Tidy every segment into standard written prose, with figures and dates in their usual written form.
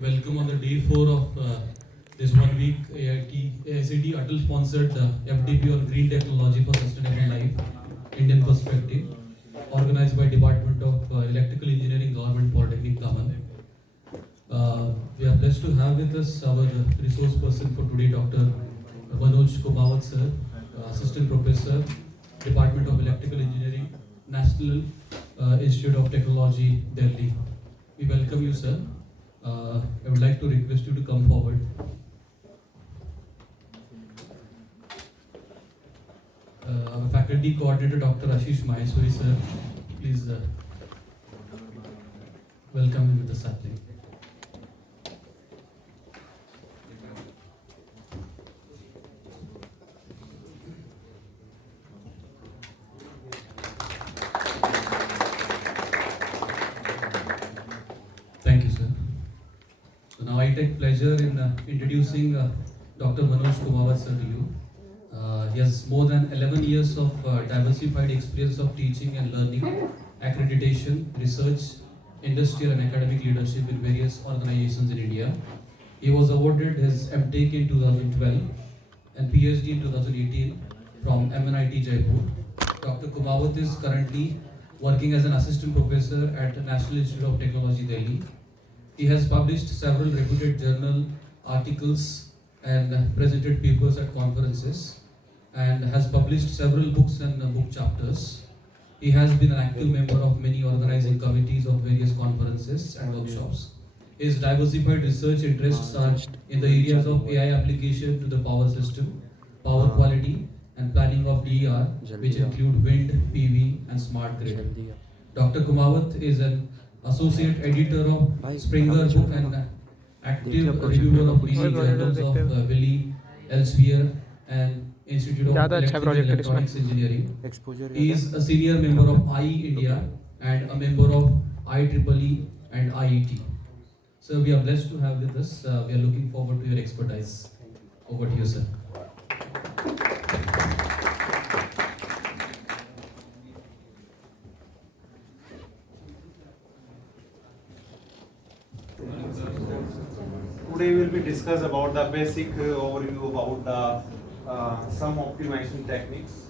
welcome on the day 4 of this 1 week AICTE ATAL sponsored FDP on Green Technology for Sustainable Life, Indian Perspective, organized by Department of Electrical Engineering, Government Polytechnic, DAMAN. We are blessed to have with us our resource person for today, Dr. Manoj Kumawat sir, Assistant Professor, Department of Electrical Engineering, National Institute of Technology, Delhi. We welcome you, sir. I would like to request you to come forward. Our faculty coordinator, Dr. Ashish Maheshwari, sir, please welcome him with the sapling. Thank you, sir. So now I take pleasure in introducing Dr. Manoj Kumawat sir to you. He has more than 11 years of diversified experience of teaching and learning, accreditation, research, industrial and academic leadership in various organizations in India. He was awarded his MTech in 2012 and PhD in 2018 from NIT Jaipur. Dr. Kumawat is currently working as an assistant professor at the National Institute of Technology, Delhi. He has published several reputed journal articles and presented papers at conferences and has published several books and book chapters. He has been an active member of many organizing committees of various conferences and workshops. His diversified research interests are in the areas of AI application to the power system, power quality, and planning of DER, which include wind, PV, and smart grid. Dr. Kumawat is an associate editor of Springer Book and active reviewer of leading journals of Willy, Elsevier, and Institute of Electrical and Electronics Engineering. He is a senior member of IE India and a member of IEEE and IET. Sir, we are blessed to have with us. We are looking forward to your expertise. Over to you, sir. Today we will be discuss about the basic overview about the some optimization techniques,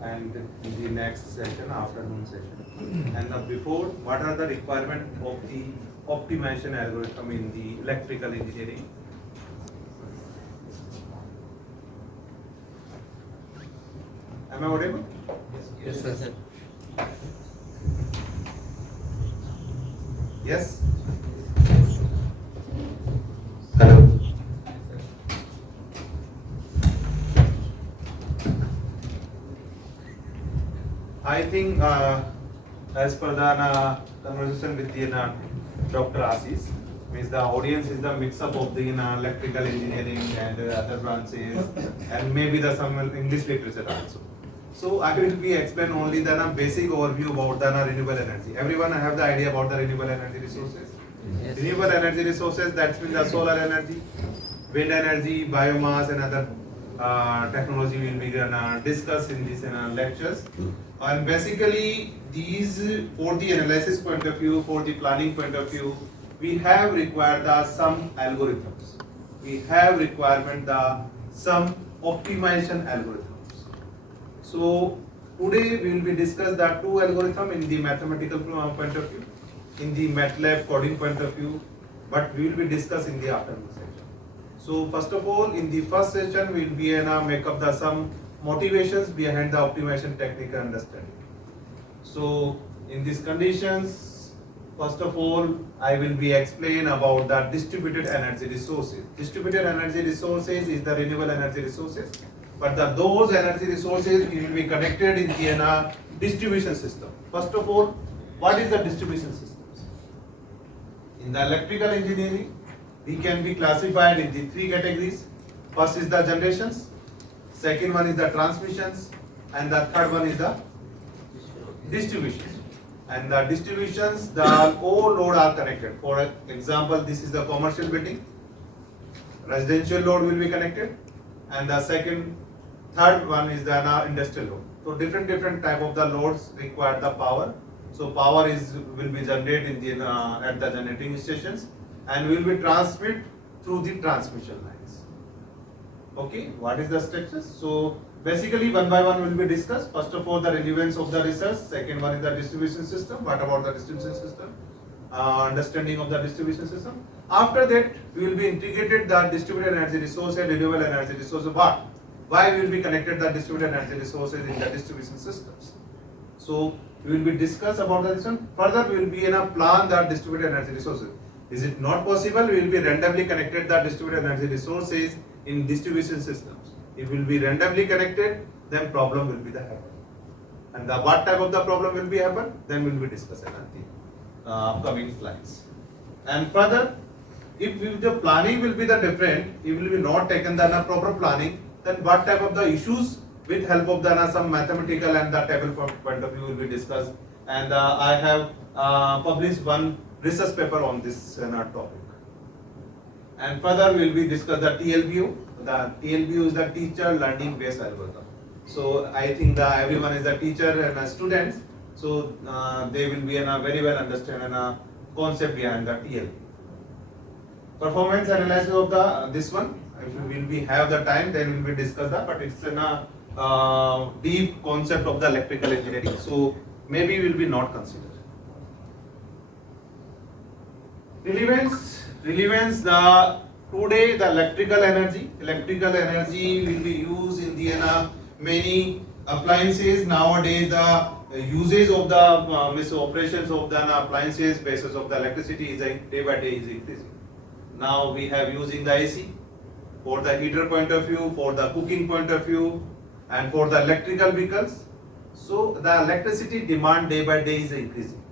and in the next session, afternoon session. And before, what are the requirements of the optimization algorithm in the electrical engineering? Am I audible? Yes, sir. Yes? Hello. I think as per the conversation with the Dr. Ashish, means the audience is the mix-up of the electrical engineering and other branches, and maybe the some English literature also. So I will be explain only the basic overview about the renewable energy. Everyone have the idea about the renewable energy resources. Yes. Renewable energy resources, that's mean the solar energy, wind energy, biomass, and other technology will be discussed in these lectures. And basically, these for the analysis point of view, for the planning point of view, we have required some algorithms. We have requirement some optimization algorithms. So today we will be discuss the two algorithms in the mathematical point of view, in the MATLAB coding point of view, but we will be discuss in the afternoon session. So first of all, in the first session, we will be make up the some motivations behind the optimization technique and understanding. So in these conditions, first of all, I will be explain about the distributed energy resources. Distributed energy resources is the renewable energy resources, but those energy resources will be connected in the distribution system. First of all, what is the distribution systems? In the electrical engineering, we can be classified in the three categories. First is the generations, second one is the transmissions, and the third one is the distributions. And the distributions, the all load are connected. For example, this is the commercial building, residential load will be connected, and the third one is the industrial load. So different type of the loads require the power. So power will be generated in the at the generating stations, and will be transmitted through the transmission lines. Okay, what is the structure? So basically one by one will be discussed. First of all, the relevance of the research. Second one is the distribution system. What about the distribution system? Understanding of the distribution system. After that, we will be integrated the distributed energy resource and renewable energy resource. What? Why we will be connected the distributed energy resources in the distribution systems? So we will be discuss about this one. Further, we will be in a plan that distributed energy resources. Is it not possible? We will be randomly connected the distributed energy resources in distribution systems. If will be randomly connected, then problem will be the happen. And the what type of the problem will be happen? Then we will be discussing at the upcoming slides. And further, if the planning will be the different, it will be not taken the proper planning, then what type of the issues with help of the some mathematical and the table point of view will be discussed. And I have published one research paper on this topic. And further we will be discuss the TLBU. The TLBU is the teacher learning based algorithm. So I think everyone is a teacher and students. So they will be very well understand and concept behind the TLBU. Performance analysis of this one. If we will be have the time, then we will be discuss that. But it's a deep concept of the electrical engineering. So maybe we will be not considered. Relevance. Today the electrical energy will be used in the many appliances. Nowadays the usage of the operations of the appliances basis of the electricity is day by day is increasing. Now we have using the AC for the heater point of view, for the cooking point of view, and for the electrical vehicles. So the electricity demand day by day is increasing.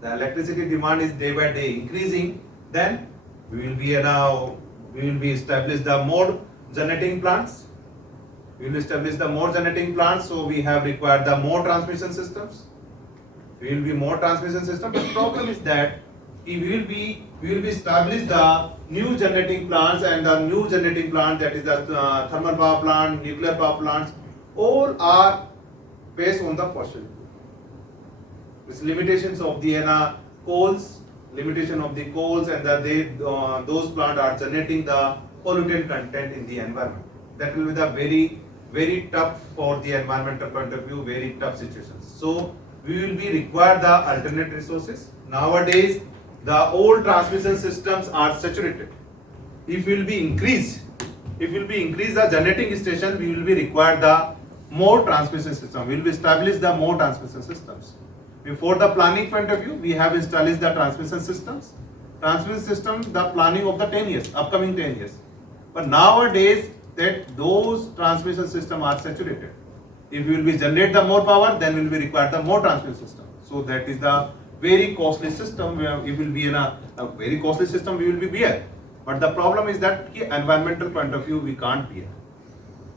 The electricity demand is day by day increasing. Then we will be establish the more generating plants. We will establish the more generating plants. So we have required the more transmission systems. We will be more transmission system. But the problem is that we will be establish the new generating plants, and the new generating plant, that is the thermal power plant, nuclear power plants, all are based on the fossil fuel. With limitations of the coals, limitation of the coals, and those plants are generating the pollutant content in the environment. That will be the very tough for the environmental point of view, very tough situations. So we will be required the alternate resources. Nowadays the old transmission systems are saturated. If we will be increase the generating station, we will be required the more transmission system. We will be establish the more transmission systems. Before the planning point of view, we have established the transmission systems. Transmission system, the planning of the 10 years, upcoming 10 years. But nowadays that those transmission systems are saturated. If we will be generate the more power, then we will be required the more transmission system. So that is the very costly system. It will be in a very costly system we will be bear. But the problem is that environmental point of view we can't bear.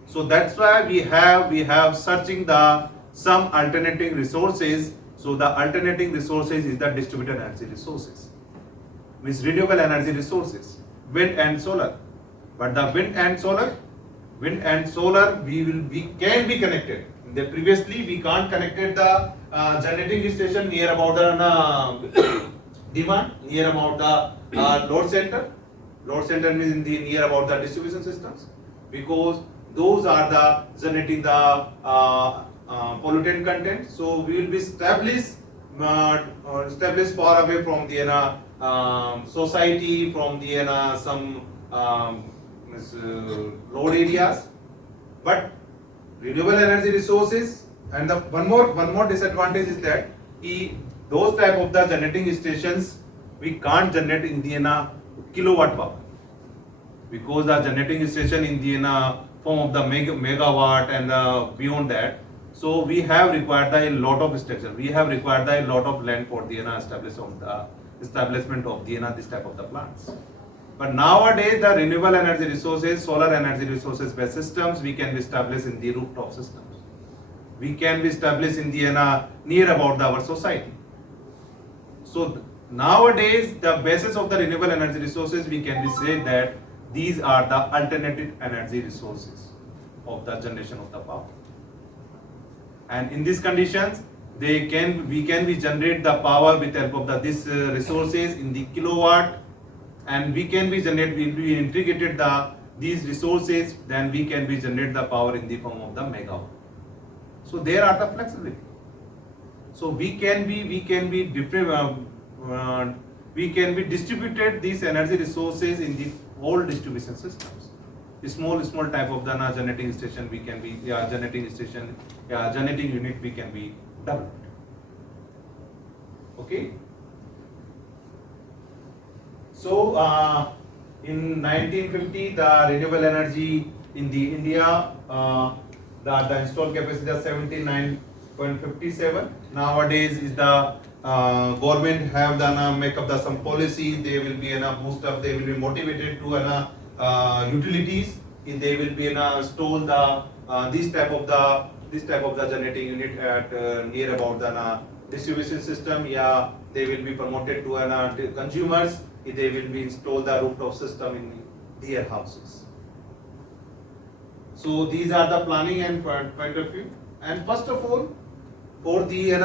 So that's why we have searching the some alternating resources. So the alternating resources is the distributed energy resources, means renewable energy resources, wind and solar. But the wind and solar we can be connected. Previously we can't connected the generating station near about the demand, near about the load center. Load center means in the near about the distribution systems, because those are the generating the pollutant content. So we will be established far away from the society, from the some road areas. But renewable energy resources, and the one more disadvantage is that those type of the generating stations we can't generate in the kilowatt power, because the generating station in the form of the megawatt and beyond that. So we have required a lot of structure. We have required a lot of land for the establishment of this type of the plants. But nowadays the renewable energy resources, solar energy resources based systems, we can be established in the rooftop systems. We can be established in the near about our society. So nowadays the basis of the renewable energy resources, we can be say that these are the alternative energy resources of the generation of the power. And in these conditions, we can be generate the power with help of these resources in the kilowatt and we can be integrated these resources, then we can be generate the power in the form of the megawatt. So there are the flexibility. So we can be different. We can be distributed these energy resources in the whole distribution systems. A small type of the generating station we can be generating unit we can be developed. Okay. So in 1950 the renewable energy in the India the installed capacity is 79.57. Nowadays is the government have done make up some policy. They will be boost up. They will be motivated to utilities. They will be install the this type of the generating unit at near about the distribution system. Yeah, they will be promoted to consumers. They will be install the rooftop system in their houses. So these are the planning and point of view. And first of all, for the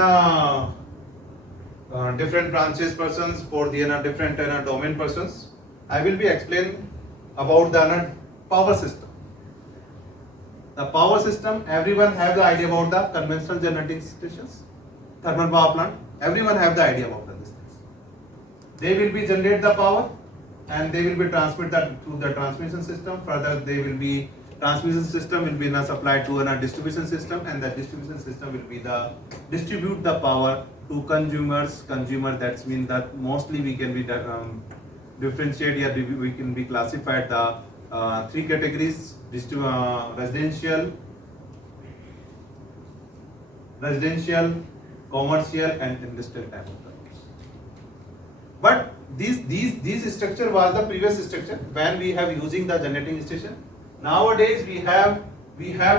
different branches persons, for the different domain persons, I will be explain about the power system. The power system, everyone have the idea about the conventional generating stations, thermal power plant. Everyone have the idea about this things. They will be generate the power and they will be transmit that through the transmission system. Further, they will be transmission system will be supplied to a distribution system, and the distribution system will be the distribute the power to consumers. Consumer, that means that mostly we can be differentiate here. We can be classified the three categories: residential, commercial, and industrial type of products. But this structure was the previous structure when we have using the generating station. Nowadays we have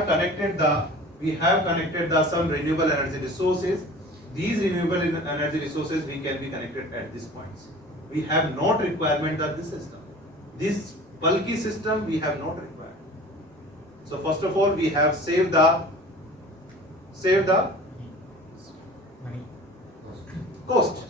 connected the some renewable energy resources. These renewable energy resources we can be connected at these points. We have not requirement of this system. This bulky system we have not required. So first of all we have saved the cost.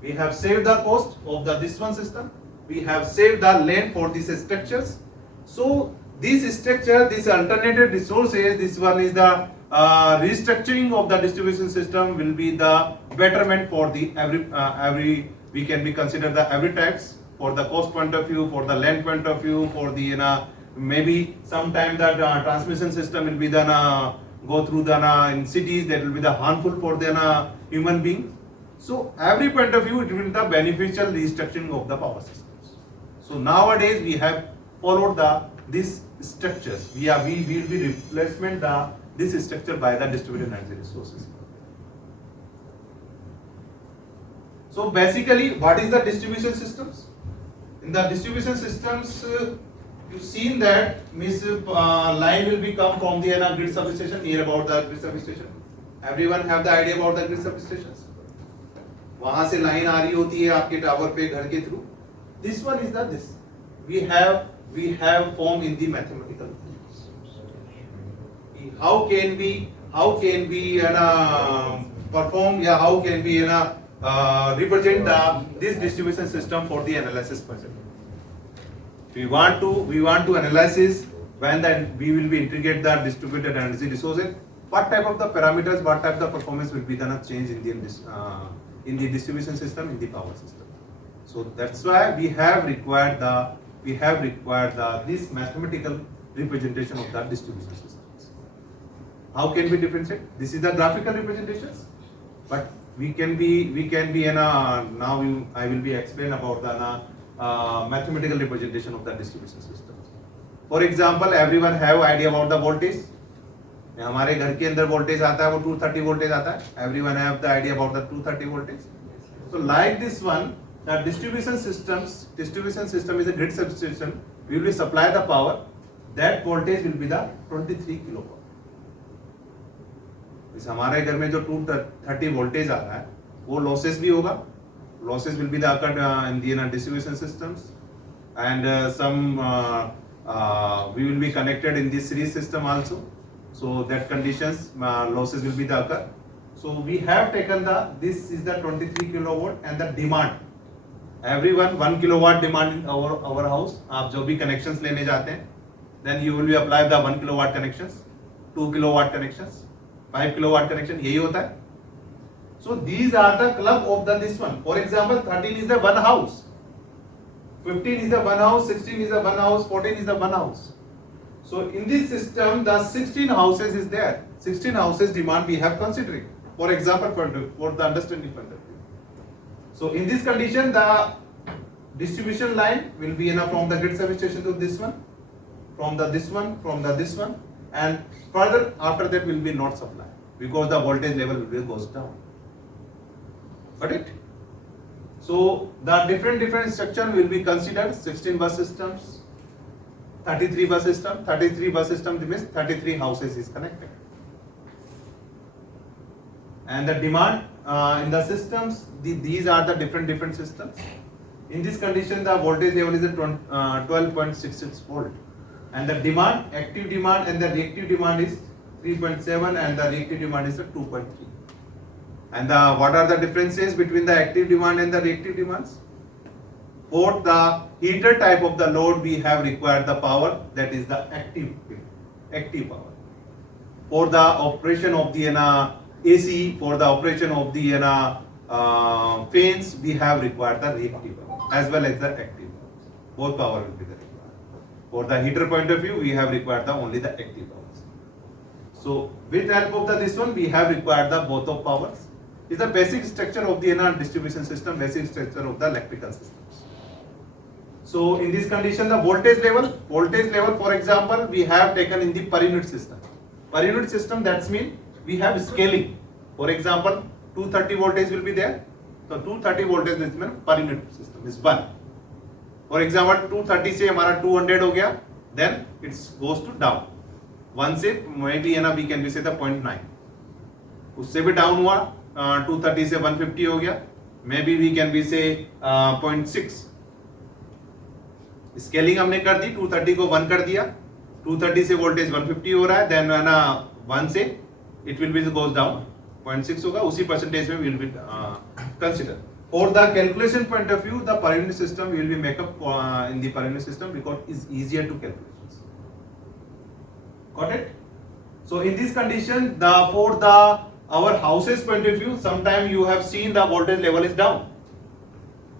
We have saved the cost of this one system. We have saved the land for these structures. So this structure, this alternative resources, this one is the restructuring of the distribution system will be the betterment for the every we can be consider the every types for the cost point of view, for the land point of view, for the maybe sometime that transmission system will be the go through the in cities, that will be the harmful for the human being. So every point of view it will be the beneficial restructuring of the power systems. So nowadays we have followed this structures. We will be replacement this structure by the distributed energy resources. So basically, what is the distribution systems? In the distribution systems, you seen that line will be come from the grid substation, near about the grid substation. Everyone have the idea about the grid substations. वहाँ से line आ रही होती है आपके tower पे घर के through. This one is this. We have formed in the mathematical theories. How can we perform? Yeah, how can we represent this distribution system for the analysis purpose? We want to analysis when we will be integrate the distributed energy resources. What type of the parameters, what type of the performance will be done change in the distribution system, in the power system. So that's why we have required this mathematical representation of the distribution systems. How can we differentiate? This is the graphical representations, but we can be now I will be explain about the mathematical representation of the distribution systems. For example, everyone have idea about the voltage. हमारे घर के अंदर voltage आता है वो 230 voltage आता है. Everyone have the idea about the 230 voltage. So like this one, the distribution system is a grid substation. We will supply the power. That voltage will be the 23 kilowatt. इस हमारे घर में जो 230 वोल्टेज आ रहा है वो लॉसेस भी होगा. Losses will be the occurred in the distribution systems, and some we will be connected in this series system also. So that conditions losses will be the occur. So we have taken this is the 23 kilowatt and the demand. Everyone 1 kilowatt demand in our house. आप जो भी connections लेने जाते हैं, then you will be apply the 1 kilowatt connections, 2 kilowatt connections, 5 kilowatt connection. यही होता है. So these are the club of this one. For example, 13 is the one house, 15 is the one house, 16 is the one house, 14 is the one house. So in this system, the 16 houses is there. 16 houses demand we have considering. For example, for the understanding point of view. So in this condition, the distribution line will be from the grid substation to this one, from this one, from this one, and further after that will be not supply because the voltage level will goes down. Got it? So the different structure will be considered. 16 bus systems, 33 bus system. 33 bus system means 33 houses is connected. And the demand in the systems, these are the different systems. In this condition, the voltage level is at 12.66 volt, and the demand, active demand and the reactive demand is 3.7, and the reactive demand is at 2.3. And what are the differences between the active demand and the reactive demands? For the heater type of the load, we have required the power that is the active power. For the operation of the AC, for the operation of the fans, we have required the reactive power as well as the active power. Both power will be required. For the heater point of view, we have required only the active powers. So with help of this one, we have required the both of powers. Is the basic structure of the distribution system, basic structure of the electrical systems. So in this condition, the voltage level, for example, we have taken in the per unit system. Per unit system, that's mean we have scaling. For example, 230 voltage will be there. So 230 voltage is per unit system is 1. For example, 230 से हमारा 200 हो गया, then it goes to down. 1 से maybe we can say the 0.9. उससे भी down हुआ, 230 से 150 हो गया, maybe we can say 0.6. Scaling हमने कर दी, 230 को 1 कर दिया, 230 से वोल्टेज 150 हो रहा है, देन 1 से it will be goes down, 0.6 होगा, उसी परसेंटेज में will be consider. For the calculation point of view, the per unit system will be make up in the per unit system because it's easier to calculate. Got it? So in this condition, for our houses point of view, sometime you have seen the voltage level is down.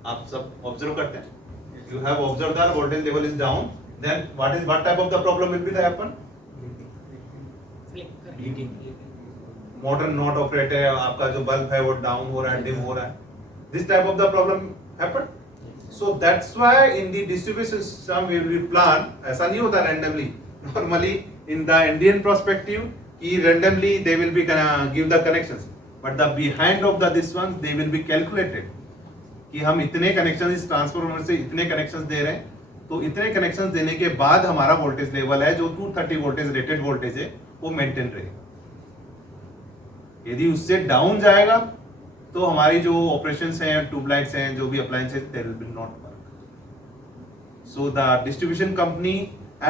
आप सब observe करते हैं. If you have observed that voltage level is down, then what type of the problem will be the happen? Motor not operate है, आपका जो bulb है वो down हो रहा है, dim हो रहा है. This type of the problem happen. So that's why in the distribution system we will plan. ऐसा नहीं होता randomly. Normally in the Indian perspective, randomly they will be give the connections. But the behind of this one they will be calculated. कि हम इतने connection इस transformer से इतने connections दे रहे हैं, तो इतने कनेक्शंस देने के बाद हमारा वोल्टेज लेवल है जो 230 वोल्टेज रेटेड वोल्टेज है वो मेंटेन रहेगा. यदि उससे डाउन जाएगा तो हमारी जो ऑपरेशंस हैं, ट्यूबलाइट्स हैं, जो भी appliances, they will be not work. So the distribution company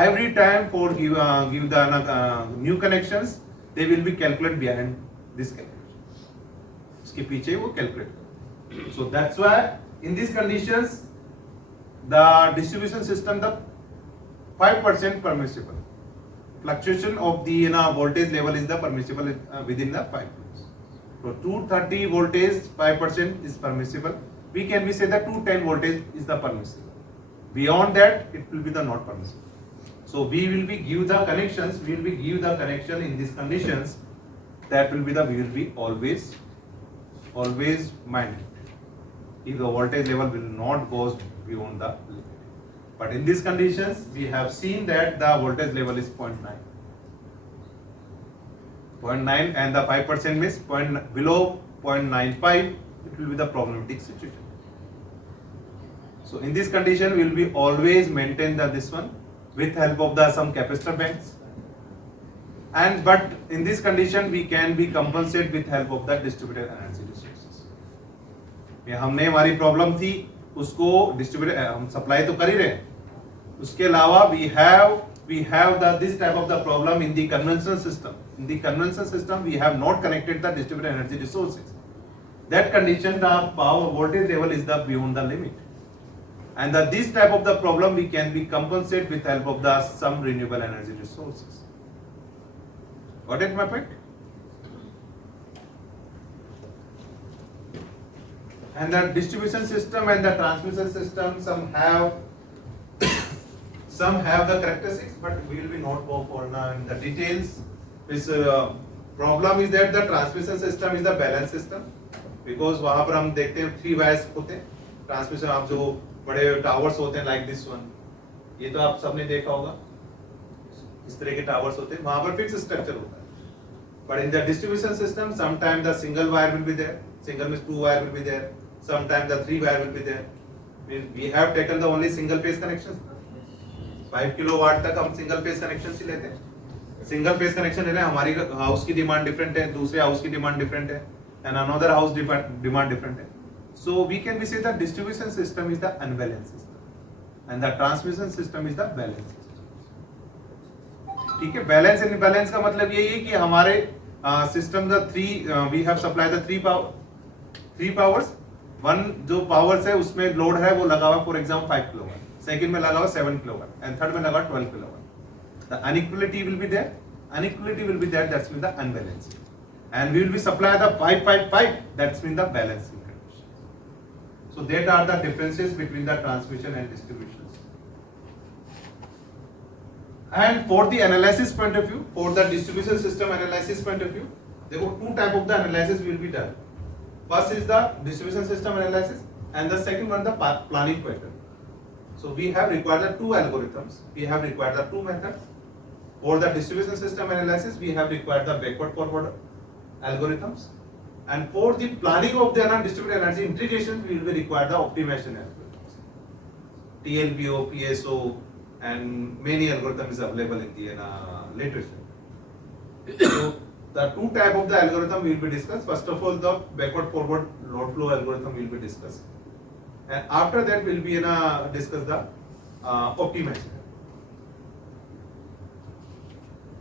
every time for give the new connections they will be calculate behind this calculation. इसके पीछे वो calculate. So that's why in these conditions the distribution system, the 5% permissible fluctuation of the voltage level is the permissible within the 5%. So 230 voltage 5% is permissible. We can say that 210 voltage is the permissible. Beyond that it will be the not permissible. So we will be give the connections. We will be give the connection in these conditions. That will be the we will be always mind. If the voltage level will not go beyond the limit. But in these conditions, we have seen that the voltage level is 0.9. 0.9 and the 5% means below 0.95, it will be the problematic situation. So in this condition, we will be always maintain this one with help of some capacitor banks. But in this condition, we can be compensated with help of the distributed energy resources. हमने हमारी problem थी उसको distributor हम supply तो कर ही रहे हैं, उसके अलावा we have this type of the problem in the conventional system. In the conventional system we have not connected the distributed energy resources. That condition the power voltage level is the beyond the limit. And this type of the problem we can be compensate with help of the some renewable energy resources. Got it, my point? And the distribution system and the transmission system, some have the characteristics, but we will be not go for now in the details. This problem is that the transmission system is the balance system, because वहाँ पर हम देखते हैं 3 wires होते हैं transmission, आप जो बड़े टावर्स होते हैं लाइक दिस वन, ये तो आप सबने देखा होगा, इस तरह के टावर्स होते हैं, वहाँ पर फिक्स स्ट्रक्चर होता है. But in the distribution system, sometimes the single wire will be there, single means 2 wire will be there, sometimes the 3 wire will be there. We have taken the only single phase connections. 5 kilowatt तक हम single phase connections ही लेते हैं. Single phase connection लेना, हमारी house की demand different है, दूसरे house की डिमांड डिफरेंट है, and another house demand different है. So we can be say the distribution system is the unbalanced system, and the transmission system is the balanced system. ठीक है, balance and imbalance का मतलब यही है कि हमारे system the 3 we have supply the 3 powers. One जो powers है उसमें लोड है वो लगा हुआ फॉर एग्जांपल 5 किलोवाट, सेकंड में लगा हुआ 7 किलोवाट एंड थर्ड में लगा 12 kilowatt. The inequality will be there, that's mean the unbalance, and we will be supply the 5 that's mean the balancing condition. So that are the differences between the transmission and distribution. And for the analysis point of view, for the distribution system analysis point of view, there are 2 type of the analysis will be done. First is the distribution system analysis, and the second one the planning pattern. So we have required the 2 algorithms, we have required the 2 methods. For the distribution system analysis, we have required the backward forward algorithms, and for the planning of the distributed energy integration, we will be required the optimization algorithms, TLBO, PSO, and many algorithms available in the literature. So the 2 type of the algorithm will be discussed. First of all, the backward forward load flow algorithm will be discussed, and after that we will be discuss the optimization.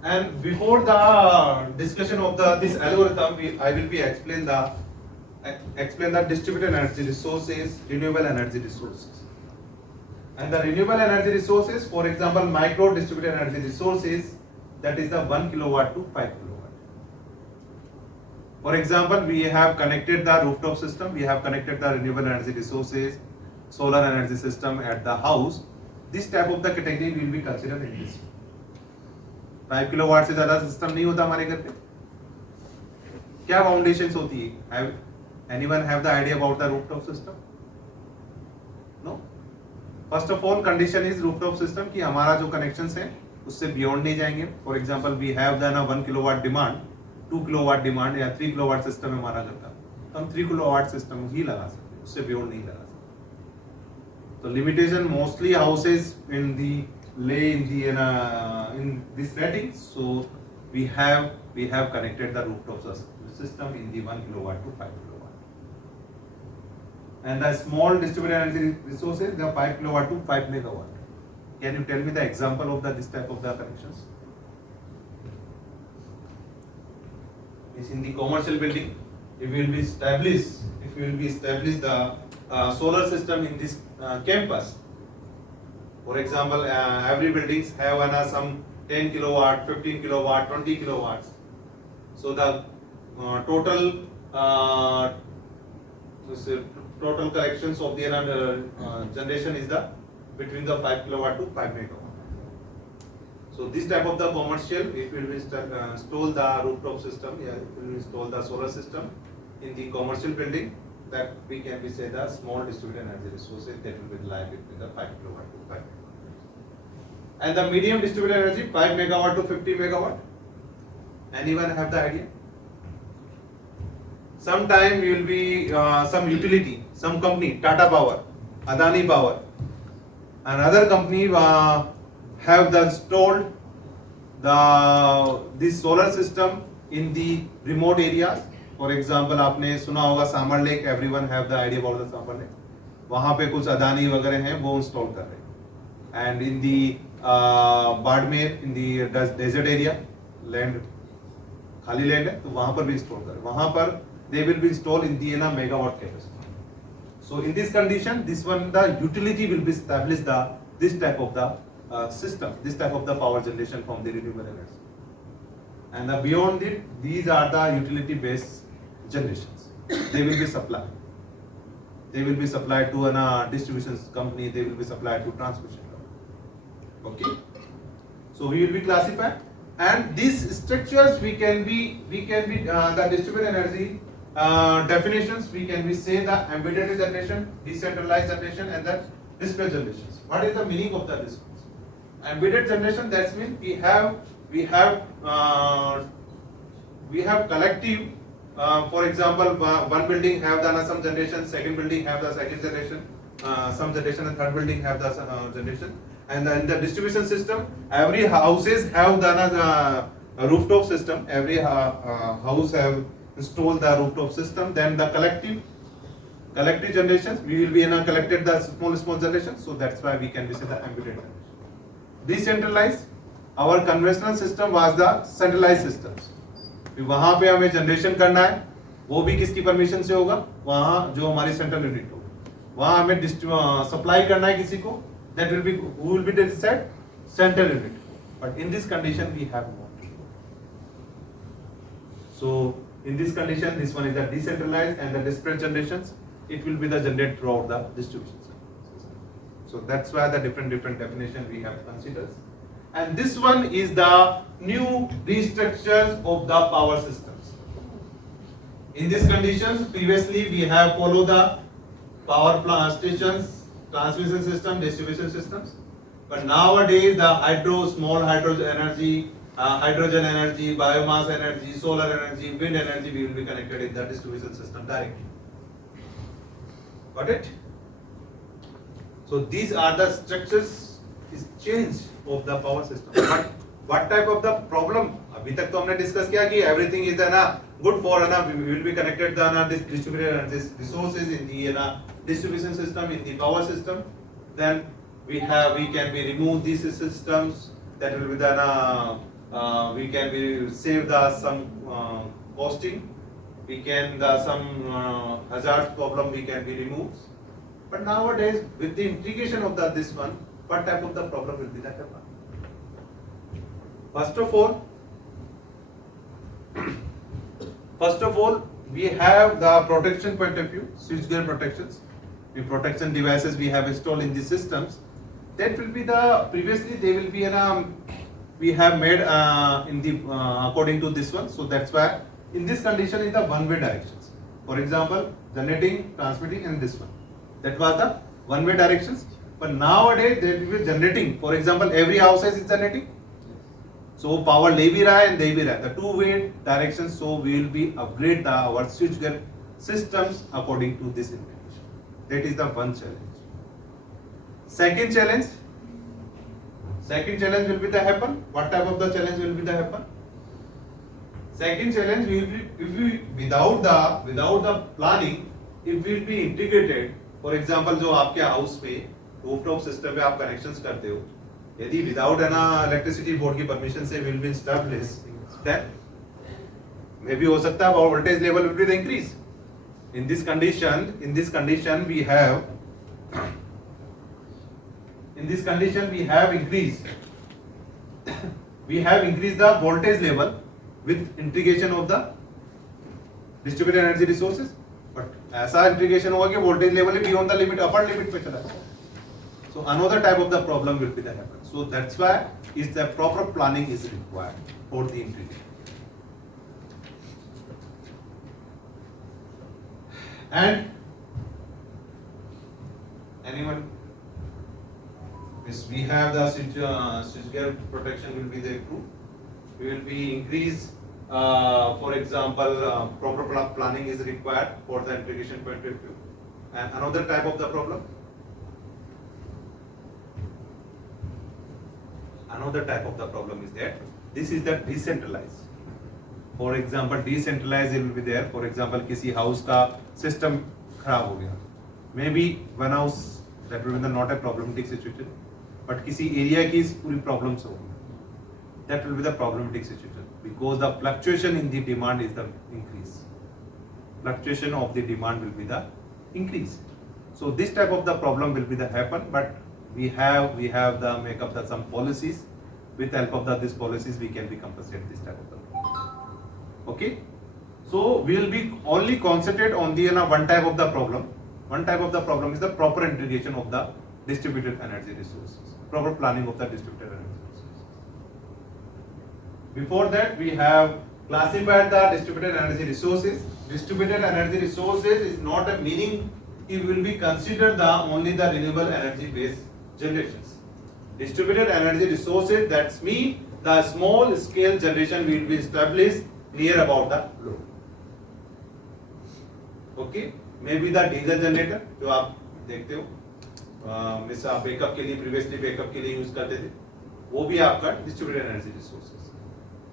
And before the discussion of this algorithm, I will be explain the distributed energy resources, renewable energy resources. And the renewable energy resources, for example, micro distributed energy resources, that is the 1 kilowatt to 5 kilowatt. For example, we have connected the rooftop system, we have connected the renewable energy resources, solar energy system at the house. This type of the category will be considered in this. 5 kilowatt से ज़्यादा system नहीं होता हमारे घर पे. क्या foundations होती है? Anyone have the idea about the rooftop system? No. First of all condition is rooftop system कि हमारा जो कनेक्शंस है उससे बियॉन्ड नहीं जाएंगे. For example we have the 1 kilowatt demand, 2 kilowatt demand या 3 किलोवाट सिस्टम है हमारा घर का, तो हम 3 किलोवाट सिस्टम ही लगा सकते हैं, उससे बियॉन्ड नहीं लगा सकते. तो limitation mostly houses in the lay in this rating. So we have connected the rooftop system in the 1 kilowatt to 5 kilowatt. And the small distributed energy resources, the 5 kilowatt to 5 megawatt. Can you tell me the example of this type of the connections? Is in the commercial building, if we will be establish the solar system in this campus. For example, every buildings have some 10 kilowatt, 15 kilowatt, 20 kilowatts. So the total collections of the generation is the between the 5 kilowatt to 5 megawatt. So this type of the commercial, if we will install the rooftop system, if we will install the solar system in the commercial building, that we can be say the small distributed energy resources that will be live between the 5 kilowatt to 5 megawatt. And the medium distributed energy 5 megawatt to 50 megawatt. Anyone have the idea? Sometime you will be some utility, some company, Tata Power, Adani Power, another company have installed this solar system in the remote areas. For example, आपने सुना होगा Sambhar lake, everyone have the idea about the Sambhar lake. वहाँ पे कुछ अदानी वगैरह हैं वो install कर रहे हैं. And in the Barmer, in the desert area, land खाली लैंड है, तो वहाँ पर भी इंस्टॉल कर रहे हैं. वहाँ पर they will be installed in the megawatt capacity. So in this condition, this one the utility will be established this type of the system, this type of the power generation from the renewable energy. And beyond it, these are the utility based generations. They will be supplied. They will be supplied to a distribution company. They will be supplied to transmission company. Okay. So we will be classified, and these structures we can be the distributed energy definitions. We can be say the embedded generation, decentralized generation, and the disparate generations. What is the meaning of the difference? Embedded generation, that means we have collective. For example, one building have the some generation, second building have the second generation, some generation, and third building have the generation. And in the distribution system, every houses have the rooftop system. Every house have installed the rooftop system. Then the collective generations, we will be in a collected the small generation. So that's why we can be say the embedded generation. Decentralized, our conventional system was the centralized systems. वहाँ पे हमें generation करना है, वो भी किसकी permission से होगा? वहाँ जो हमारी सेंट्रल यूनिट होगी, वहाँ हमें सप्लाई करना है किसी को, that will be who will be decide? Central unit. But in this condition we have not. So in this condition, this one is the decentralized and the disparate generations. It will be the generated throughout the distribution system. So that's why the different definition we have considered. And this one is the new restructures of the power systems. In these conditions, previously we have followed the power plant stations, transmission system, distribution systems. But nowadays the small hydrogen energy, biomass energy, solar energy, wind energy, we will be connected in the distribution system directly. Got it? So these are the structures is change of the power system. But what type of the problem? अभी तक तो हमने discuss किया कि everything is good for we will be connected this distributed resources in the distribution system, in the power system. Then we can be remove these systems. That will be we can be save some costing. We can some hazard problem we can be removed. But nowadays with the integration of this one, what type of the problem will be that one? First of all, we have the protection point of view, switchgear protections. The protection devices we have installed in the systems. That will be previously they will be we have made in the according to this one. So that's why in this condition in the one-way directions. For example, generating, transmitting, and this one. That was the one-way directions. But nowadays they will be generating. For example, every house is generating. So power ले भी रहा है and दे भी रहा है. The two-way directions. So we will be upgrade our switchgear systems according to this information. That is the one challenge. Second challenge will be the happen. What type of the challenge will be the happen? Second challenge will be if we without the planning, if we will be integrated. For example, जो आपके house पे rooftop system पे आप connections करते हो, यदि without electricity board की permission से will be established, then maybe हो सकता है voltage level will be the increase. In this condition we have increased the voltage level with integration of the distributed energy resources. But ऐसा integration होगा कि voltage level beyond the limit, upper limit पे चला जाए. So another type of the problem will be that happen. So that's why is the proper planning is required for the integration. And anyone? Yes, we have the switchgear protection will be there too. We will be increase. For example, proper planning is required for the integration point of view. And another type of the problem. Another type of the problem is that this is the decentralized. For example, decentralized will be there. For example, किसी house का system खराब हो गया. Maybe one house that will be not a problematic situation, but किसी area की पूरी problems होगी. That will be the problematic situation because the fluctuation in the demand is the increase. Fluctuation of the demand will be the increase. So this type of the problem will be the happen, but we have the make up the some policies. With help of this policies, we can be compensate this type of the problem. Okay. So we will be only concentrate on the one type of the problem. One type of the problem is the proper integration of the distributed energy resources, proper planning of the distributed energy resources. Before that, we have classified the distributed energy resources. Distributed energy resources is not a meaning it will be considered the only the renewable energy based generations. Distributed energy resources, that's mean the small scale generation will be established near about the load. Okay, maybe the diesel generator जो आप देखते हो miss आप backup के लिए previously backup के लिए use करते थे, वो भी आपका distributed energy resources.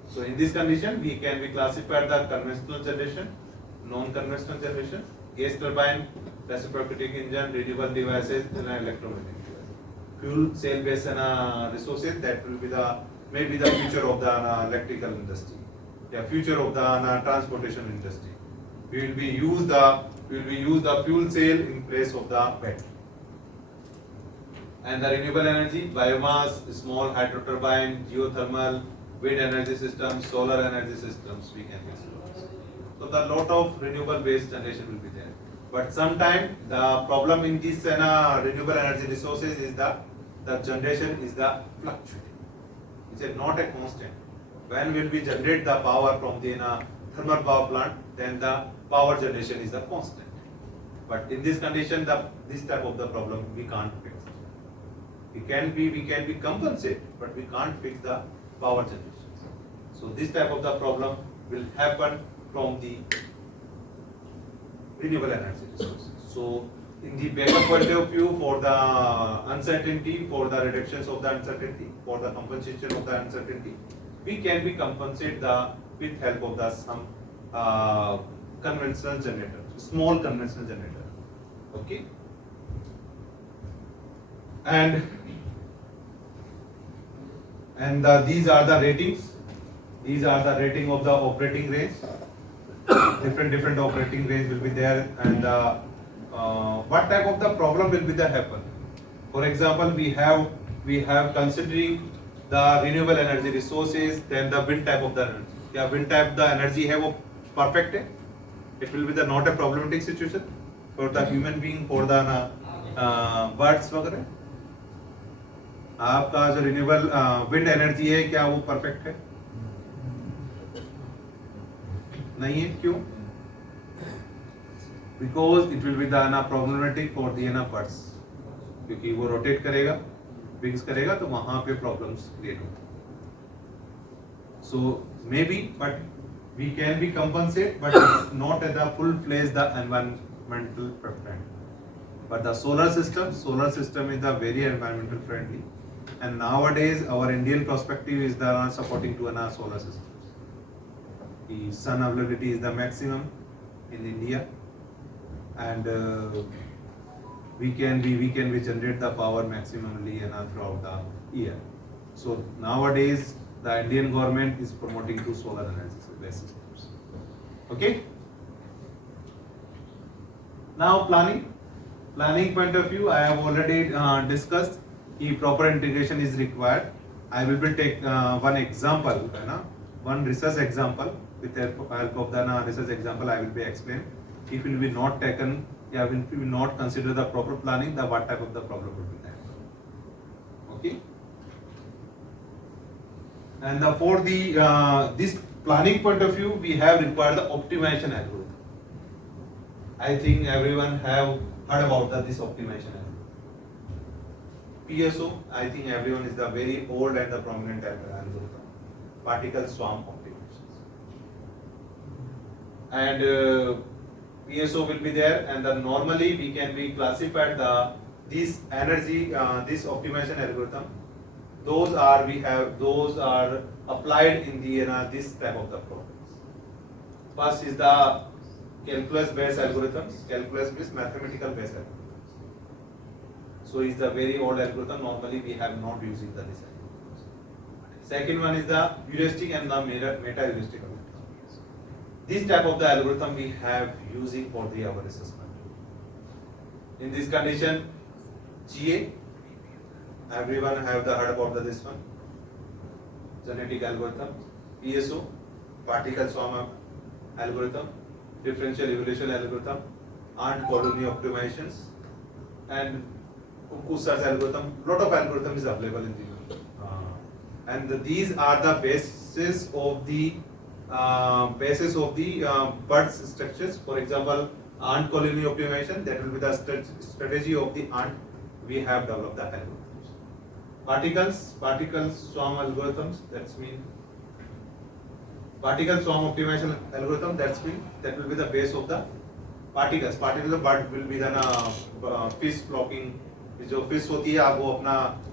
So in this condition we can be classified the conventional generation, non-conventional generation, gas turbine, reciprocating engine, renewable devices and electromagnetic devices. Fuel cell based resources, that will be the maybe the future of the electrical industry, the future of the transportation industry. We will be use the fuel cell in place of the battery. And the renewable energy, biomass, small hydro turbine, geothermal, wind energy systems, solar energy systems we can use. So the lot of renewable based generation will be there. But sometimes the problem in this renewable energy resources is the generation is the fluctuating. It's not a constant. When will we generate the power from the thermal power plant, then the power generation is the constant. But in this condition, this type of the problem we can't fix. We can be compensate, but we can't fix the power generation. So this type of the problem will happen from the renewable energy resources. So in the backup point of view, for the uncertainty, for the reductions of the uncertainty, for the compensation of the uncertainty, we can be compensate with help of the some conventional generator, small conventional generator. Okay. And these are the ratings. These are the rating of the operating range. Different operating range will be there, and what type of the problem will be the happen. For example, we have considering the renewable energy resources, then the wind type of the energy. Yeah, wind type the energy have a perfect है. It will be the not a problematic situation for the human being, for the birds वगैरह. आपका जो renewable wind energy है, क्या वो perfect है? नहीं है. क्यों? Because it will be the problematic for the birds, क्योंकि वो रोटेट करेगा, विंग्स करेगा, तो वहां पे प्रॉब्लम्स क्रिएट होंगे. So maybe, but we can be compensate, but it's not at the full fledged the environmental friendly. But the solar system is the very environmental friendly, and nowadays our Indian perspective is the supporting to a solar system. The sun availability is the maximum in India, and we can be generate the power maximally throughout the year. So nowadays the Indian government is promoting to solar energy based systems. Okay. Now planning point of view, I have already discussed कि proper integration is required. I will take one example, one research example. With the help of the research example, I will be explain. If it will be not taken, if we will not consider the proper planning, the what type of the problem will be there. Okay. And for the this planning point of view, we have required the optimization algorithm. I think everyone have heard about this optimization algorithm. PSO, I think everyone is the very old and the prominent algorithm. Particle swarm optimizations. And PSO will be there, and then normally we can be classified this energy, this optimization algorithm. Those are applied in the this type of the problems. First is the calculus based algorithms, calculus based mathematical based algorithms. So it's the very old algorithm. Normally we have not using this algorithms. Second one is the heuristic and the meta heuristic algorithm. This type of the algorithm we have using for our assessment. In this condition, GA, everyone have the heard about this one, genetic algorithm, PSO, particle swarm algorithm, differential evolution algorithm, ant colony optimizations, and Kusa's algorithm. Lot of algorithm is available in the and these are the basis of the bird structures. For example, ant colony optimization, that will be the strategy of the ant. We have developed the algorithms. Particle swarm algorithms, that's mean particle swarm optimization algorithm, that's mean that will be the base of the particles. Particles of bird will be the fish flocking. जो fish होती है आप वो अपना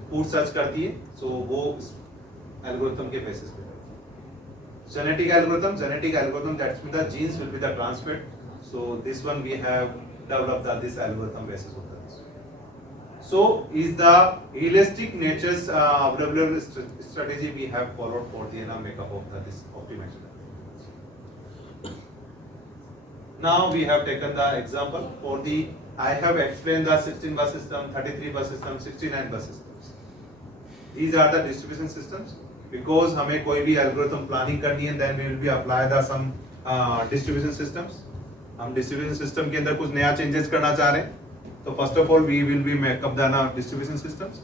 food search करती है, सो वो algorithm के बेसिस पे. Genetic algorithm that's mean the genes will be the transmit, so this one we have developed this algorithm basis of that. So is the realistic nature's available strategy we have followed for the makeup of this optimization. Now we have taken the example for the, I have explained the 16 bus system, 33 bus system, 69 bus systems. These are the distribution systems. Because हमें कोई भी algorithm planning करनी है, then we will be apply the some distribution systems. हम distribution system के अंदर कुछ नया changes करना चाह रहे हैं. So first of all, we will be make up the distribution systems,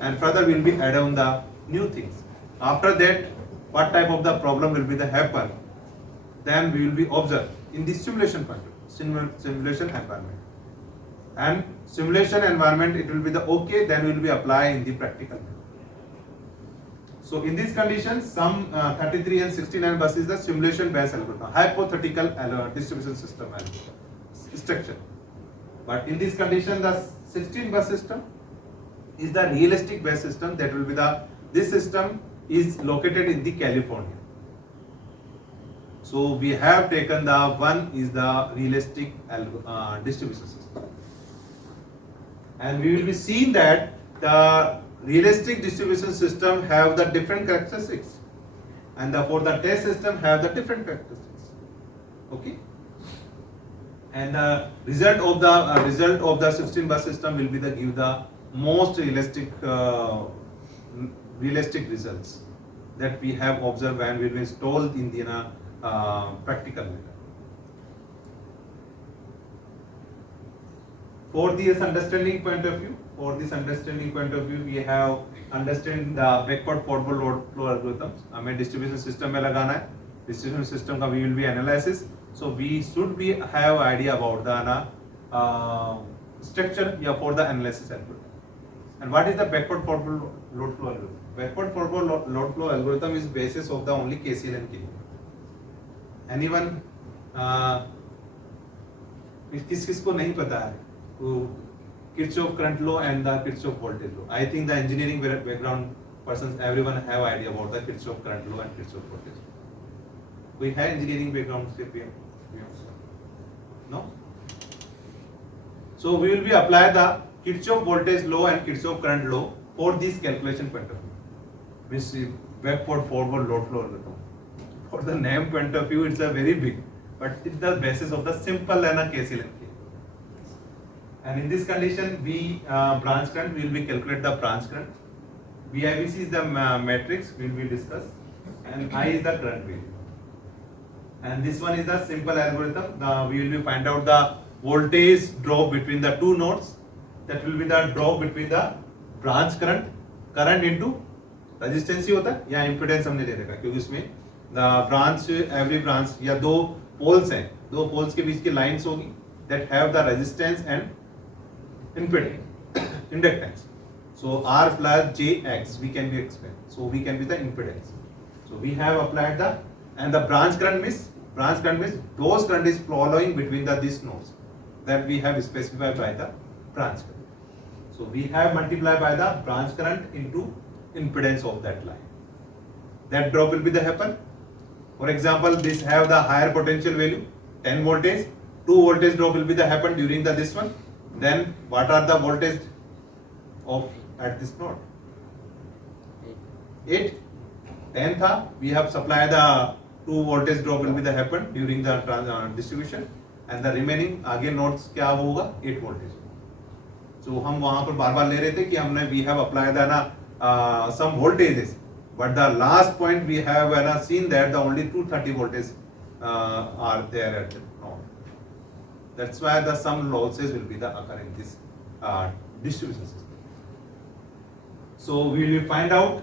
and further we will be add on the new things. After that, what type of the problem will be the happen? Then we will be observe in the simulation part, simulation environment, and simulation environment it will be the okay. Then we will be apply in the practical. So in this condition, some 33 and 69 bus is the simulation based algorithm, hypothetical distribution system algorithm structure. But in this condition, the 16 bus system is the realistic bus system. That will be the, this system is located in the California. So we have taken the one is the realistic distribution system, and we will be seeing that the realistic distribution system have the different characteristics, and for the test system have the different characteristics. Okay. And the result of the 16 bus system will be the give the most realistic results that we have observed when we will install in the practical method. For this understanding point of view, we have understand the backward forward load flow algorithms. हमें distribution system में लगाना है. Distribution system का we will be analysis. So we should be have idea about the structure for the analysis algorithm. And what is the backward forward load flow algorithm? Backward forward load flow algorithm is basis of the only KCL and KVL. Anyone किसको नहीं पता है Kirchhoff current law and the Kirchhoff voltage law? I think the engineering background persons, everyone have idea about the Kirchhoff current law and Kirchhoff voltage law. We have engineering background. No? So we will be apply the Kirchhoff voltage law and Kirchhoff current law for this calculation point of view. Means backward forward load flow algorithm. For the name point of view, it's a very big, but it's the basis of the simple and a KCL and K. And in this condition, we branch current, we will be calculate the branch current. VIBC is the matrix we will be discussed, and I is the current value. And this one is the simple algorithm. We will be find out the voltage drop between the two nodes. That will be the drop between the branch current into resistance ही होता है या impedance हमने दे रखा है क्योंकि इसमें the branch every branch या दो poles हैं, दो poles के बीच की lines होगी that have the resistance and impedance, inductance. So R plus JX we can be explained. So we can be the impedance. So we have applied the, and the branch current means those current is flowing between the these nodes that we have specified by the branch current. So we have multiplied by the branch current into impedance of that line. That drop will be the happen. For example, this have the higher potential value 10 voltage, 2 voltage drop will be the happen during the this one. Then what are the voltage of at this node? 8, 10 tha, we have supplied the 2 voltage drop will be the happen during the distribution, and the remaining again nodes क्या होगा 8 voltage. जो हम वहां पर बार बार ले रहे थे कि हमने वी हैव अप्लाइड ना some voltages, but the last point we have seen that the only 230 voltage are there at the node. That's why the some losses will be the occur in this distribution system. So we will find out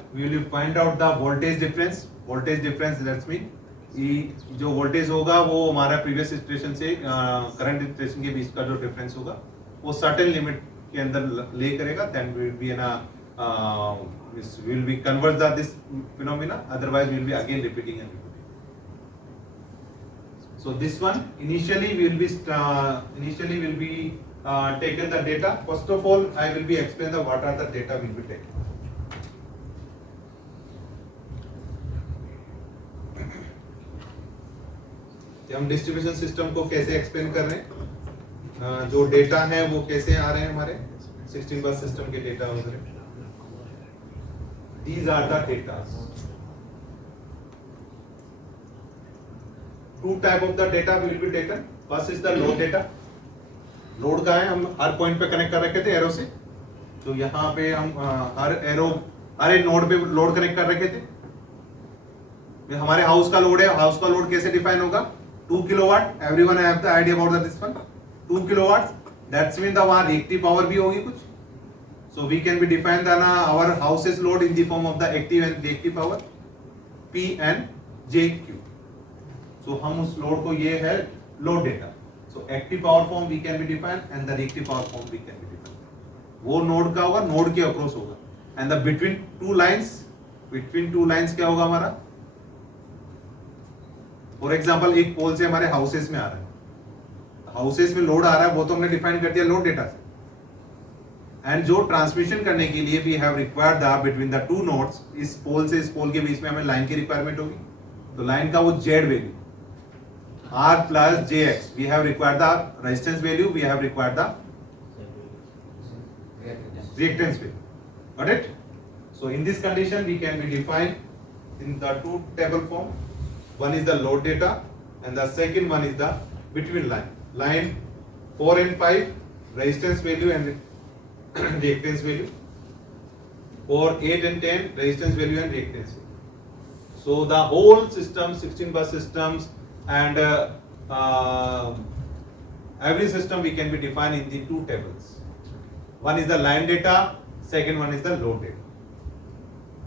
the voltage difference. Voltage difference, that's mean जो voltage होगा वो हमारा previous iteration से current iteration के बीच का जो difference होगा वो सर्टेन लिमिट के अंदर ले करेगा, then will be will be convert this phenomena, otherwise we will be again repeating and repeating. So this one initially will be taken the data. First of all I will be explain the what are the data will be taken. हम distribution system को कैसे explain कर रहे हैं, जो data है वो कैसे आ रहे हैं हमारे 16 बस सिस्टम के डेटा वगैरह. These are the data. Two type of the data will be taken. First is the load data. Load का है, हम हर पॉइंट पे कनेक्ट कर रखे थे एरो से, तो यहाँ पे हम हर एक नोड पे लोड कनेक्ट कर रखे थे. हमारे हाउस का लोड है, हाउस का लोड कैसे डिफाइन होगा, 2 kilowatt. Everyone have the idea about this one, 2 kilowatt. That's mean the वहां रिएक्टिव पावर भी होगी कुछ. So we can be define the our houses load in the form of the active and reactive power P and JQ. So हम उस load को, ये है load data. So active power form we can be define and the reactive power form we can be define. वो node का होगा, node के across होगा. And the between two lines क्या होगा हमारा. फॉर एग्जाम्पल एक पोल से हमारे हाउसेस में आ रहा है, हाउसेस में लोड आ रहा है, वो तो हमने डिफाइन कर दिया लोड डेटा से. एंड जो ट्रांसमिशन करने के लिए we have required the between the two nodes, इस पोल से इस पोल के बीच में हमें लाइन की रिक्वायरमेंट होगी. तो लाइन का वो Z value R plus JX, we have required the resistance value, we have required the reactance value. Got it? So in this condition we can be defined in the two table form. One is the load data and the second one is the between line 4 and 5 resistance value and reactance value, for 8 and 10 resistance value and reactance value. So the whole system, 16 bus systems and every system we can be defined in the two tables. One is the line data, second one is the load data.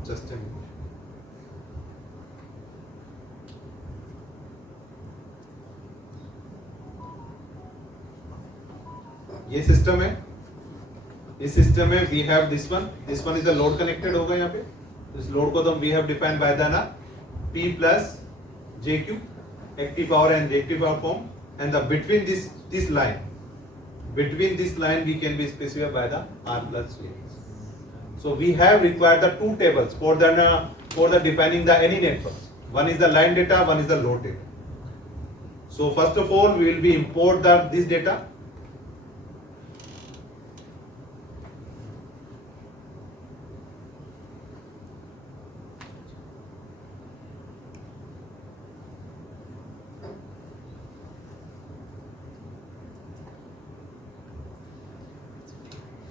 Just a minute. ये system है, इस system में we have this one is the load connected होगा. यहाँ पे इस load को तो we have defined by the P plus JQ, active power and reactive power form, and the between this line we can be specified by the R plus JX. So we have required the two tables for the defining the any networks. One is the line data, one is the load data. So first of all we will be import this data.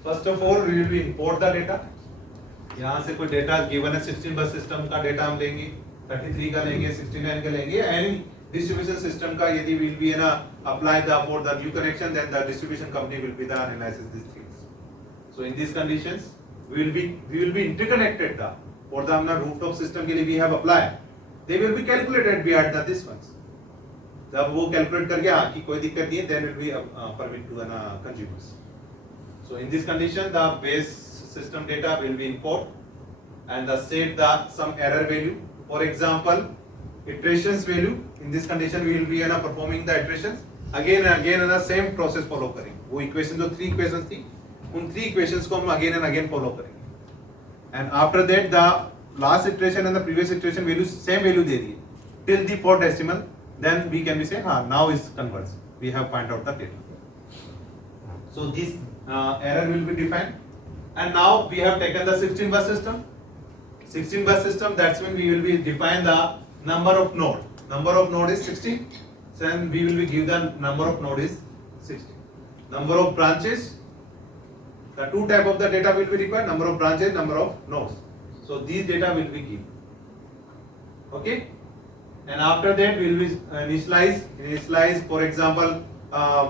First of all we will be import the data. यहाँ से कोई data given है, 16 बस system का data हम लेंगे, 33 का लेंगे, 69 का लेंगे. एंड डिस्ट्रीब्यूशन सिस्टम का यदि will be apply the for the new connection, then the distribution company will be the analysis these things. So in these conditions we will be interconnected for the rooftop system के लिए we have applied, they will be calculated behind this ones. जब वो calculate करके कि कोई दिक्कत नहीं है, then will be permit to consumers. So in this condition the base system data will be import and set the some error value. For example iterations value, in this condition we will be performing the iterations again and again, same process follow करेंगे. वो equation जो 3 equations थी, उन 3 equations को हम again and again follow करेंगे. And after that the last iteration and the previous iteration value same value they the till the 4th decimal, then we can be say now is converts, we have find out the data. So this error will be defined. And now we have taken the 16 bus system. 16 bus system, that's when we will be define the number of node. Number of node is 16. Then we will be give the number of node is 16. Number of branches The two type of the data will be required, number of branches, number of nodes. So these data will be given. Okay, and after that we will be initialize. For example,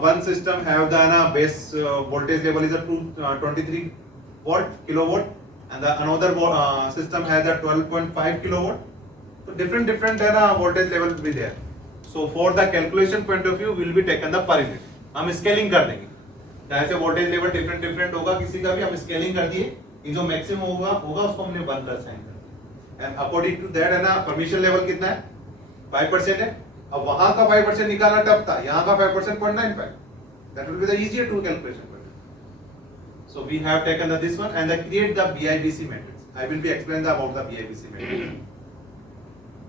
one system have the base voltage level is a 23 kilowatt, and the another system has a 12.5 kilowatt. So different voltage level will be there. So for the calculation point of view, will be taken the per unit. हम scaling कर देंगे, चाहे से voltage level different होगा किसी का भी, हम स्केलिंग कर दिए, ये जो मैक्सिमम होगा उसको हमने 1 कर साइन कर दिया, एंड अकॉर्डिंग टू दैट है ना परमिशन लेवल कितना है 5% है. अब वहां का 5% निकालना टफ था, यहाँ का 5% 0.95, that will be the easier to calculation. So we have taken this one and create the BIBC matrix. I will be explain about the BIBC matrix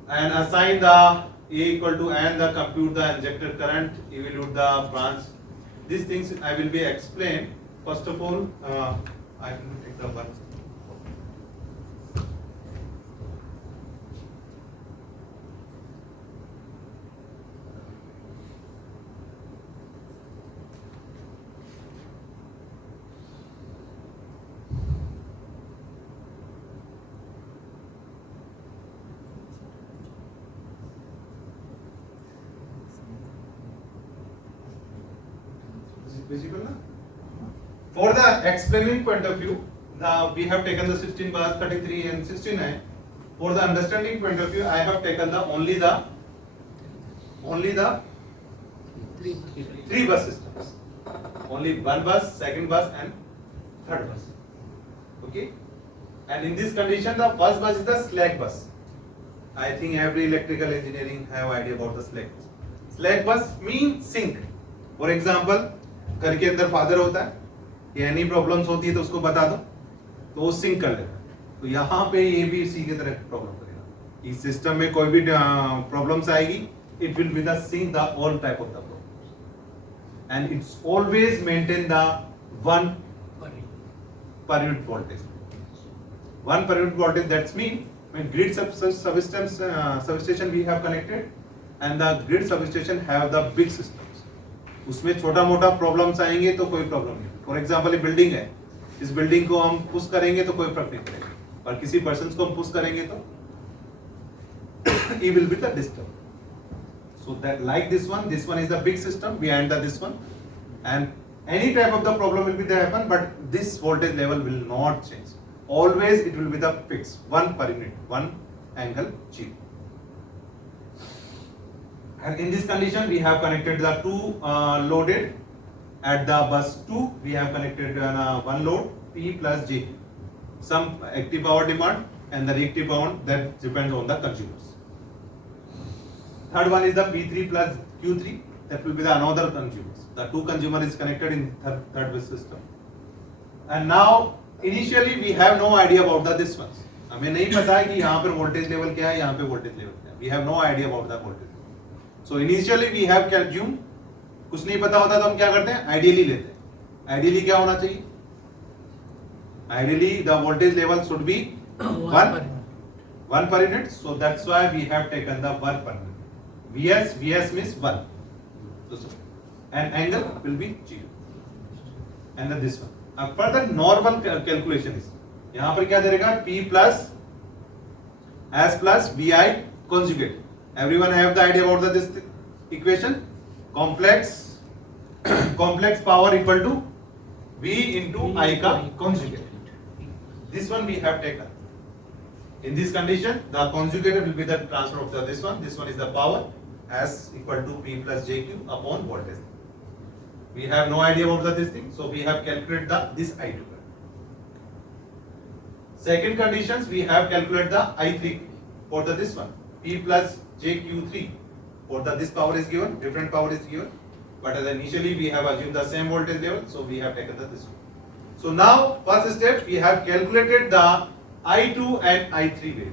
and assign the A equal to and the compute the injector current, evaluate the branch. These things I will be explain. First of all, I will take the one. Visible na? For the explaining point of view, we have taken the 16 bus, 33 and 69. For the understanding point of view, I have taken the only the three bus systems. Only one bus, second bus and third bus. Okay. And in this condition, the first bus is the slack bus. I think every electrical engineering have idea about the slack bus. Slack bus means sink. For example, घर के अंदर father होता है, या any problems होती है तो उसको बता दो, तो वो सिंक कर लेगा. तो यहाँ पे ये भी इसी की तरह प्रॉब्लम करेगा. इस सिस्टम में कोई भी प्रॉब्लम्स आएगी, it will be the sink the all type of the problems, and it's always maintain the 1 per unit voltage. 1 per unit voltage, that's mean when grid substation we have connected, and the grid substation have the big systems. उसमें छोटा मोटा problems आएंगे तो कोई problem नहीं. For example ये building है, इस बिल्डिंग को हम पुश करेंगे तो कोई फर्क नहीं पड़ेगा, पर किसी पर्सन को हम पुश करेंगे तो he will be the disturb. So that like this one is the big system behind this one, and any type of the problem will be there happen, but this voltage level will not change. Always it will be the fixed 1 per unit, 1 angle 0. And in this condition, we have connected the two loaded. At the bus 2, we have connected one load P plus J. Some active power demand and the reactive power that depends on the consumers. Third one is the P3 plus Q3. That will be the another consumers. The two consumer is connected in third bus system. And now initially we have no idea about this ones. हमें नहीं पता है कि यहाँ पर voltage level क्या है, यहाँ पे voltage level क्या है. We have no idea about the voltage. So initially we have assumed, कुछ नहीं पता होता तो हम क्या करते हैं, आइडियली लेते हैं. आइडियली क्या होना चाहिए, ideally the voltage level should be 1 per unit. So that's why we have taken the 1 per unit. VS means 1, and angle will be 0, and then this one. Further normal calculation is, यहाँ पर क्या देगा, P plus S plus VI conjugate. Everyone have the idea about this equation? Complex power equal to V into I का conjugate. This one we have taken. In this condition, the conjugate will be the transfer of this one. This one is the power, S equal to P plus JQ upon voltage. We have no idea about this thing, so we have calculated this I2. Second conditions, we have calculated the I3 for this one, P plus JQ3. For this power is given, different power is given, but initially we have assumed the same voltage level, so we have taken this one. So now first step, we have calculated the I2 and I3 value.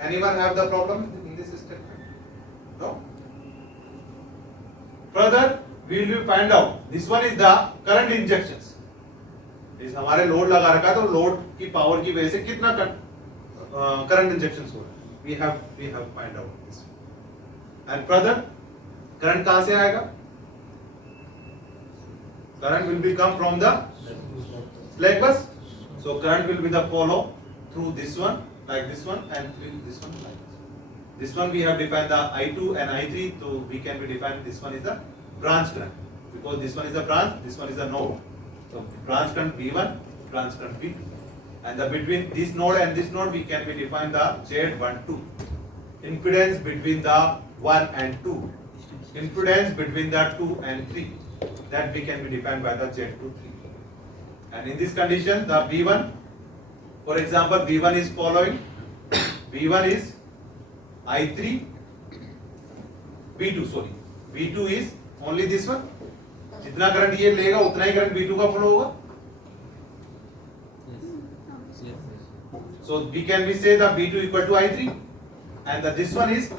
Anyone have the problem in this statement? No? Further, we will find out, this one is the current injections. इस हमारे load लगा रखा है, तो load की power की वजह से कितना करंट इंजेक्शंस हो रहा है, we have find out this. And further, current कहां से आएगा, Current will be come from the slack bus. So current will be the follow through this one, like this one, and through this one like this. This one we have defined the I2 and I3, so we can be defined this one is the branch current, because this one is the branch, this one is the node. So branch current V1, branch current V2, and the between this node and this node we can be define the Z12, impedance between the 1 and 2, impedance between the 2 and 3, that we can be defined by the Z23. And in this condition the V1, for example V1 is following, V1 is I3, V2 sorry, V2 is only this one, जितना current ये लेगा उतना ही current V2 का flow होगा. So we can be say the V2 equal to I3, and the this one is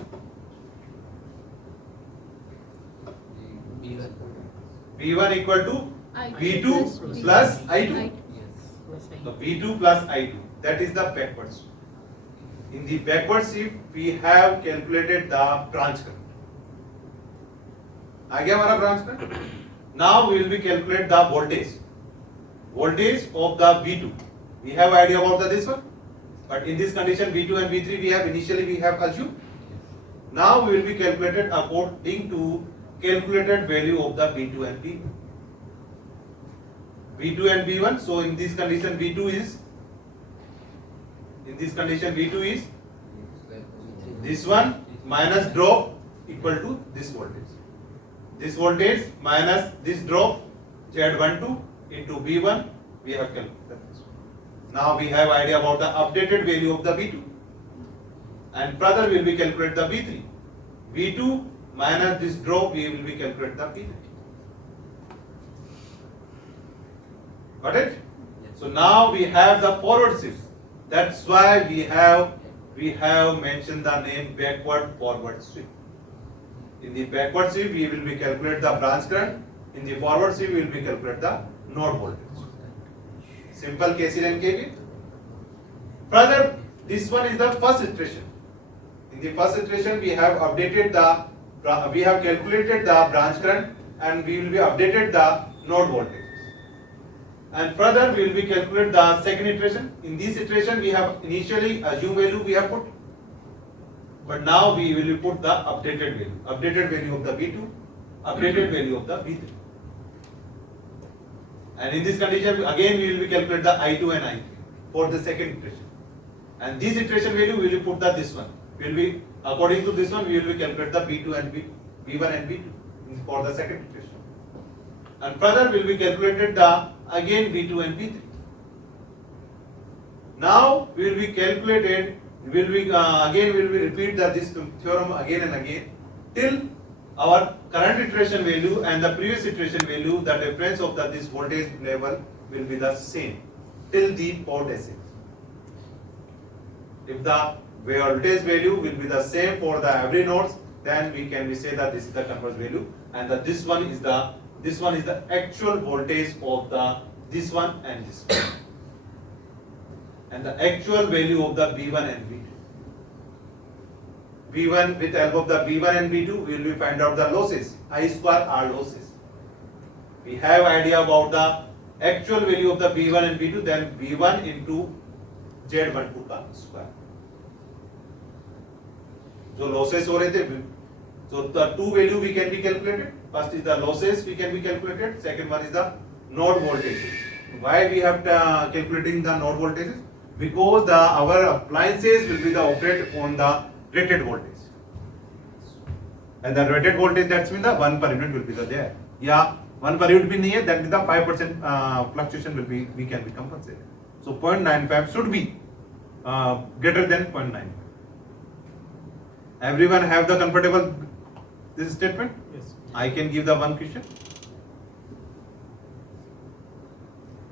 V1 equal to V2 plus I2. So V2 plus I2, that is the backward sweep. In the backward sweep we have calculated the branch current. आ गया हमारा branch current. Now we will be calculate the voltage of the V2. We have idea about the this one, but in this condition V2 and V3 we have initially assumed. Now we will be calculated according to calculated value of the V2 and V1. V2 and V1. So in this condition V2 is this one minus drop equal to this voltage. This voltage minus this drop Z12 into V1 we have calculated this one. Now we have idea about the updated value of the V2, and further we will be calculate the V3. V2 minus this drop we will be calculate the V3. Got it? So now we have the forward shift. That's why we have mentioned the name backward forward sweep. In the backward sweep we will be calculate the branch current. In the forward sweep we will be calculate the node voltage. Simple KCL and KVL. Further, this one is the first iteration. In the first iteration we have calculated the branch current, and we will be updated the node voltage. And further we will be calculate the second iteration. In this iteration we have initially assumed value we have put, but now we will put the updated value of the V2, updated value of the V3. And in this condition again we will be calculate the I2 and I3 for the second iteration. And this iteration value we will put the this one. We will be according to this one we will be calculate the V2 and V1 and V2 for the second iteration. And further we will be calculated the again V2 and V3. Now we will be calculated. We will be repeat this theorem again and again till our current iteration value and the previous iteration value, the difference of this voltage level will be the same till the port essence. If the voltage value will be the same for the every nodes, then we can say that this is the converse value, and that this one is the actual voltage of the this one and this one, and the actual value of the V1 and V2. V1 with help of the V1 and V2 we will be find out the losses, I square R losses. We have idea about the actual value of the V1 and V2, then V1 into Z12 का square. जो losses हो रहे थे, so the two value we can be calculated. First is the losses we can be calculated. Second one is the node voltages. Why we have calculating the node voltages? Because our appliances will be the operate on the rated voltage, and the rated voltage that means the 1 per unit will be there. Yeah, 1 per unit भी नहीं है, that means the 5% fluctuation will be we can be compensated. So 0.95 should be greater than 0.9. Everyone have the comfortable this statement? Yes. I can give the one question.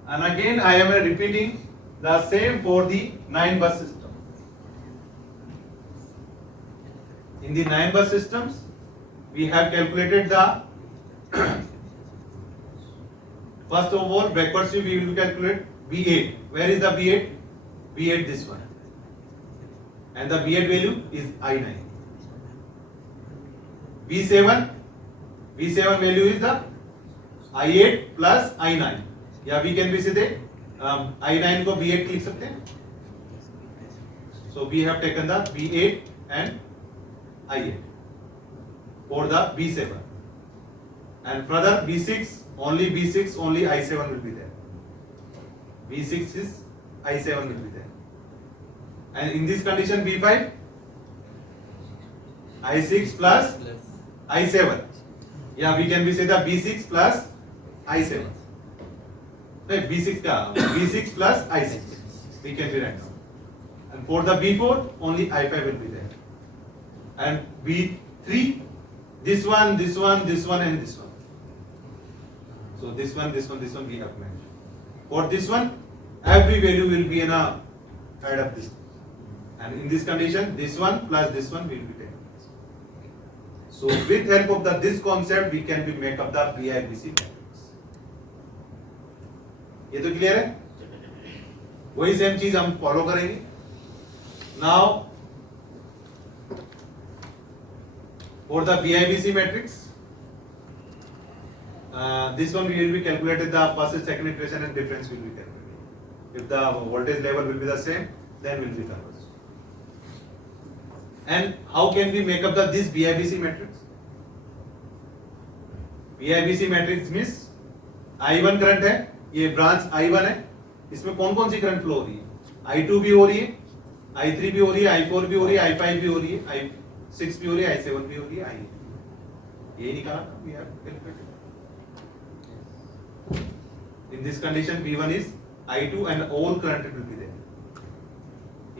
And again I am repeating the same for the 9 bus system. In the 9 bus systems we have calculated the first of all backward sweep we will calculate V8. Where is the V8? V8 this one, and the V8 value is I9. V7 value is the I8 plus I9, या we can भी सीधे I9 को B8 लिख सकते हैं. So we have taken the B8 and I8 for the B7, and further B6 only I7 will be there. B6 is I7 will be there, and in this condition B5 I6 plus I7, yeah we can be say the B6 plus I7. Right, B6 plus I6 we can be write down, and for the B4 only I5 will be there, and B3 this one and this one. So this one we have mentioned. For this one, every value will be in a add up this, and in this condition, this one plus this one will be taken. So with help of this concept, we can be make up the BIBC matrix. ये तो clear है? वही same चीज हम follow करेंगे. Now for the BIBC matrix. This one we will be calculated the first and second equation and difference will be calculated. If the voltage level will be the same, then will be converged. And how can we make up this BIBC matrix? BIBC matrix means I1 current है, ये branch I1 है, इसमें कौन कौन सी current flow हो रही है? I2 भी हो रही है, I3 भी हो रही है, I4 भी हो रही है, I5 भी हो रही है, I6 भी हो रही है, I7 भी हो रही है, I8. ये निकाला था, we have calculated. In this condition V1 is I2 and all current will be there.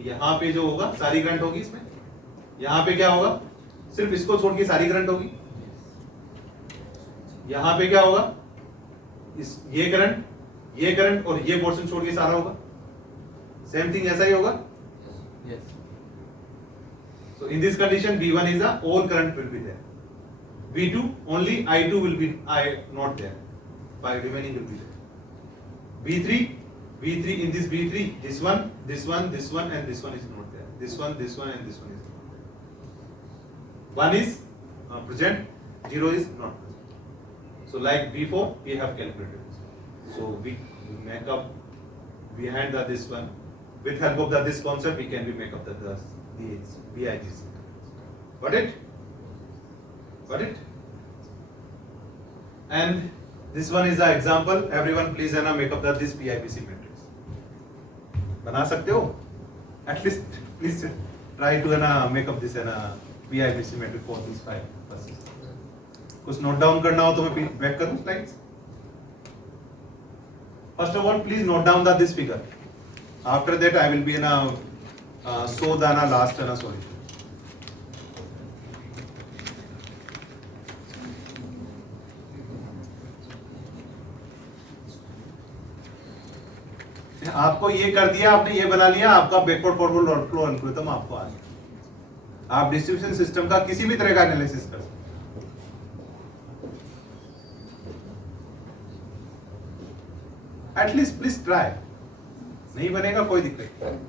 यहाँ पे जो होगा सारी करंट होगी इसमें, यहाँ पे क्या होगा? सिर्फ इसको छोड़ के सारी करंट होगी. यहाँ पे क्या होगा? ये करंट और ये पोर्शन छोड़ के सारा होगा. सेम थिंग ऐसा ही होगा. Yes. So in this condition V1 is the all current will be there. V2 only I2 will be not there. By remaining will be there. V3 in this V3 this one and this one is not there. This one and this one is not there. One is present, 0 is not present. So like before we have calculated. So we make up behind this one with help of this concept we can make up the BIBC. Got it? And this one is the example. Everyone please make up this BIBC matrix. बना सकते हो? At least please try to make up this BIBC matrix for these 5 buses. कुछ note down करना हो तो मैं back करूँ slides. First of all, please note down this figure. After that, I will be show the last solution. आपको ये कर दिया, आपने ये बना लिया, आपका बैकवर्ड फॉरवर्ड फ्लो एल्गोरिथम आपको आ गया. आप डिस्ट्रीब्यूशन सिस्टम का किसी भी तरह का एनालिसिस कर सकते हैं. At least please try. नहीं बनेगा कोई दिक्कत नहीं.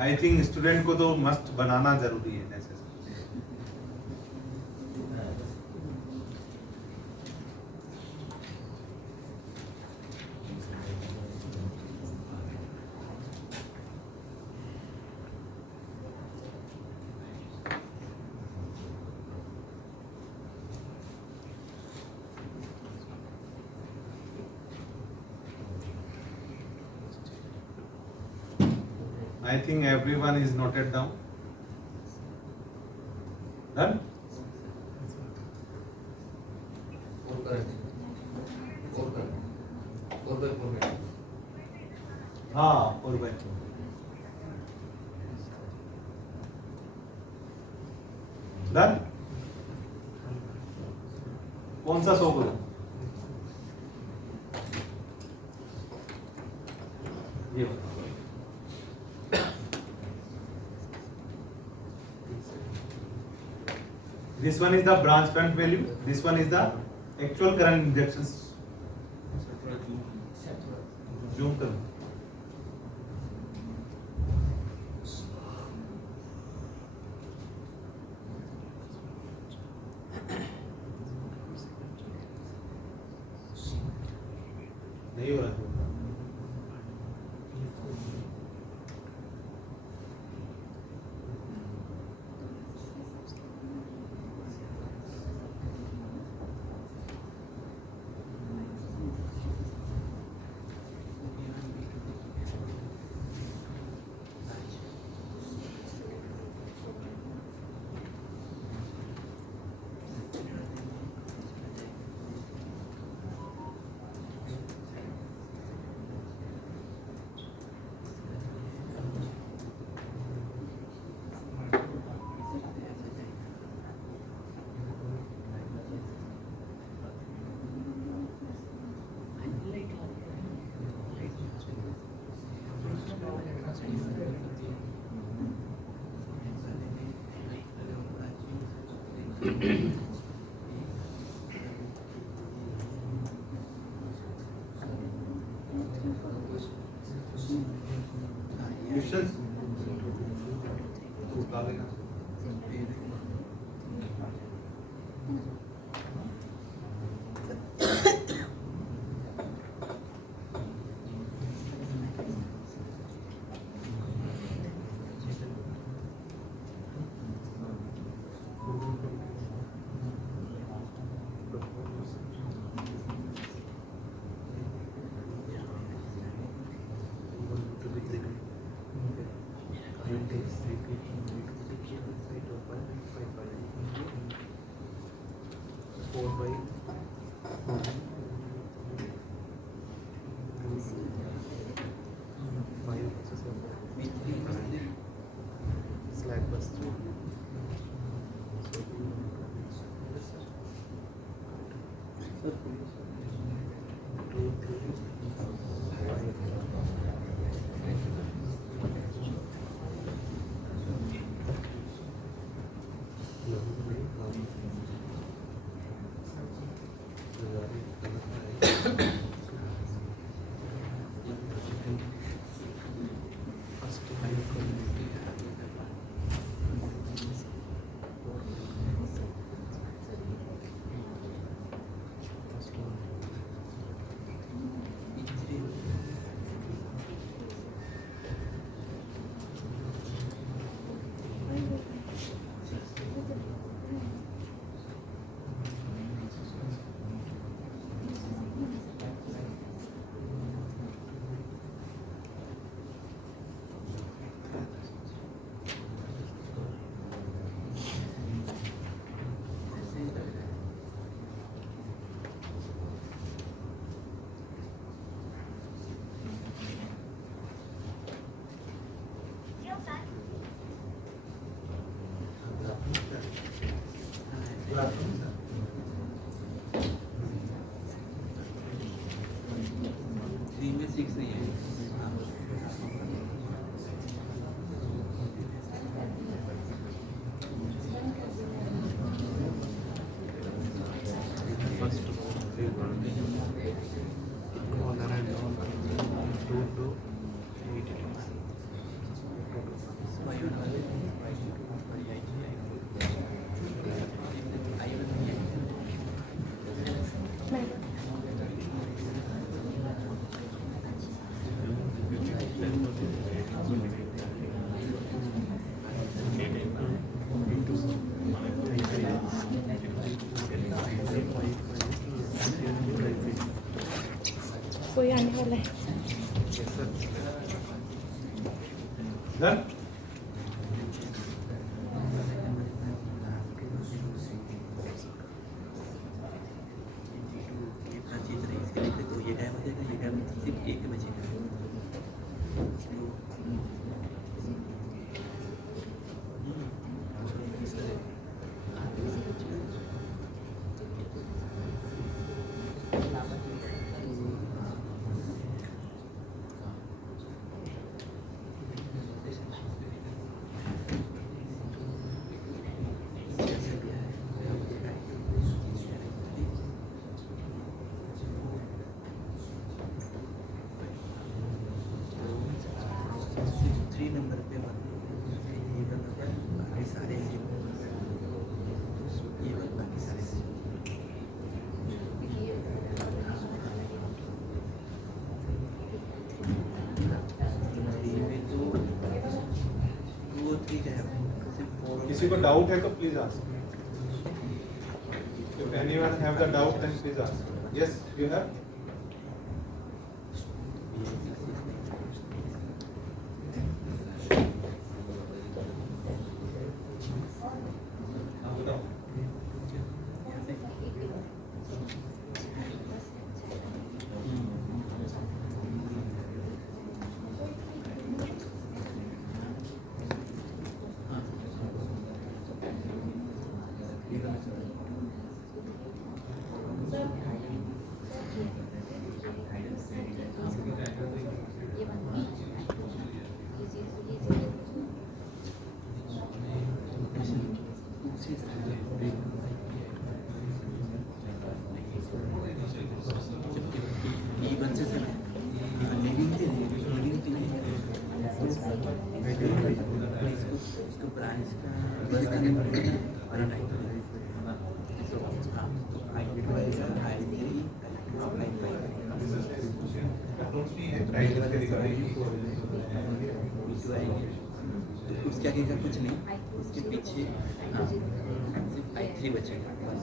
आई थिंक स्टूडेंट को तो मस्ट बनाना जरूरी है. I think everyone is noted down. Done? 4 current. 4 current. 4 by 4 meter. हाँ 4 by 4. Done? कौन सा 100 को? ये This one is the branch current value. This one is the actual current injections. Zoom करो. नहीं हो रहा Questions? कोई आने वाला है। Done? किसी को डाउट है तो please ask. If anyone have the doubt, then please ask. Yes, you have. उसके आगे का कुछ नहीं, उसके पीछे हाँ सिर्फ I3 बचेगा बस.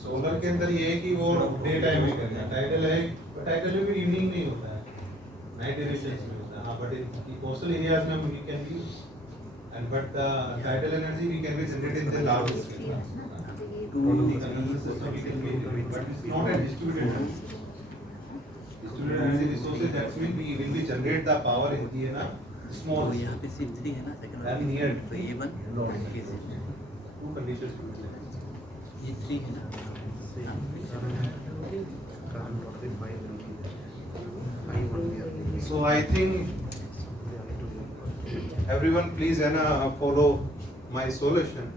सोलर के अंदर ये है कि वो डे टाइम में करना है. टाइटल है, टाइटल में भी इवनिंग नहीं होता है, नाइट एडिशंस में होता है. हाँ, बट इन कोस्टल एरियाज में we can use and but the tidal energy we can be generated in the large scale. But it's not a distributed energy. Distributed energy resources, that means we will be generate the power in the small. तो यहाँ पे सिर्फ 3 है ना second And here तो ये 1 कैसे two conditions. ये 3 है ना So I think everyone please follow my solution.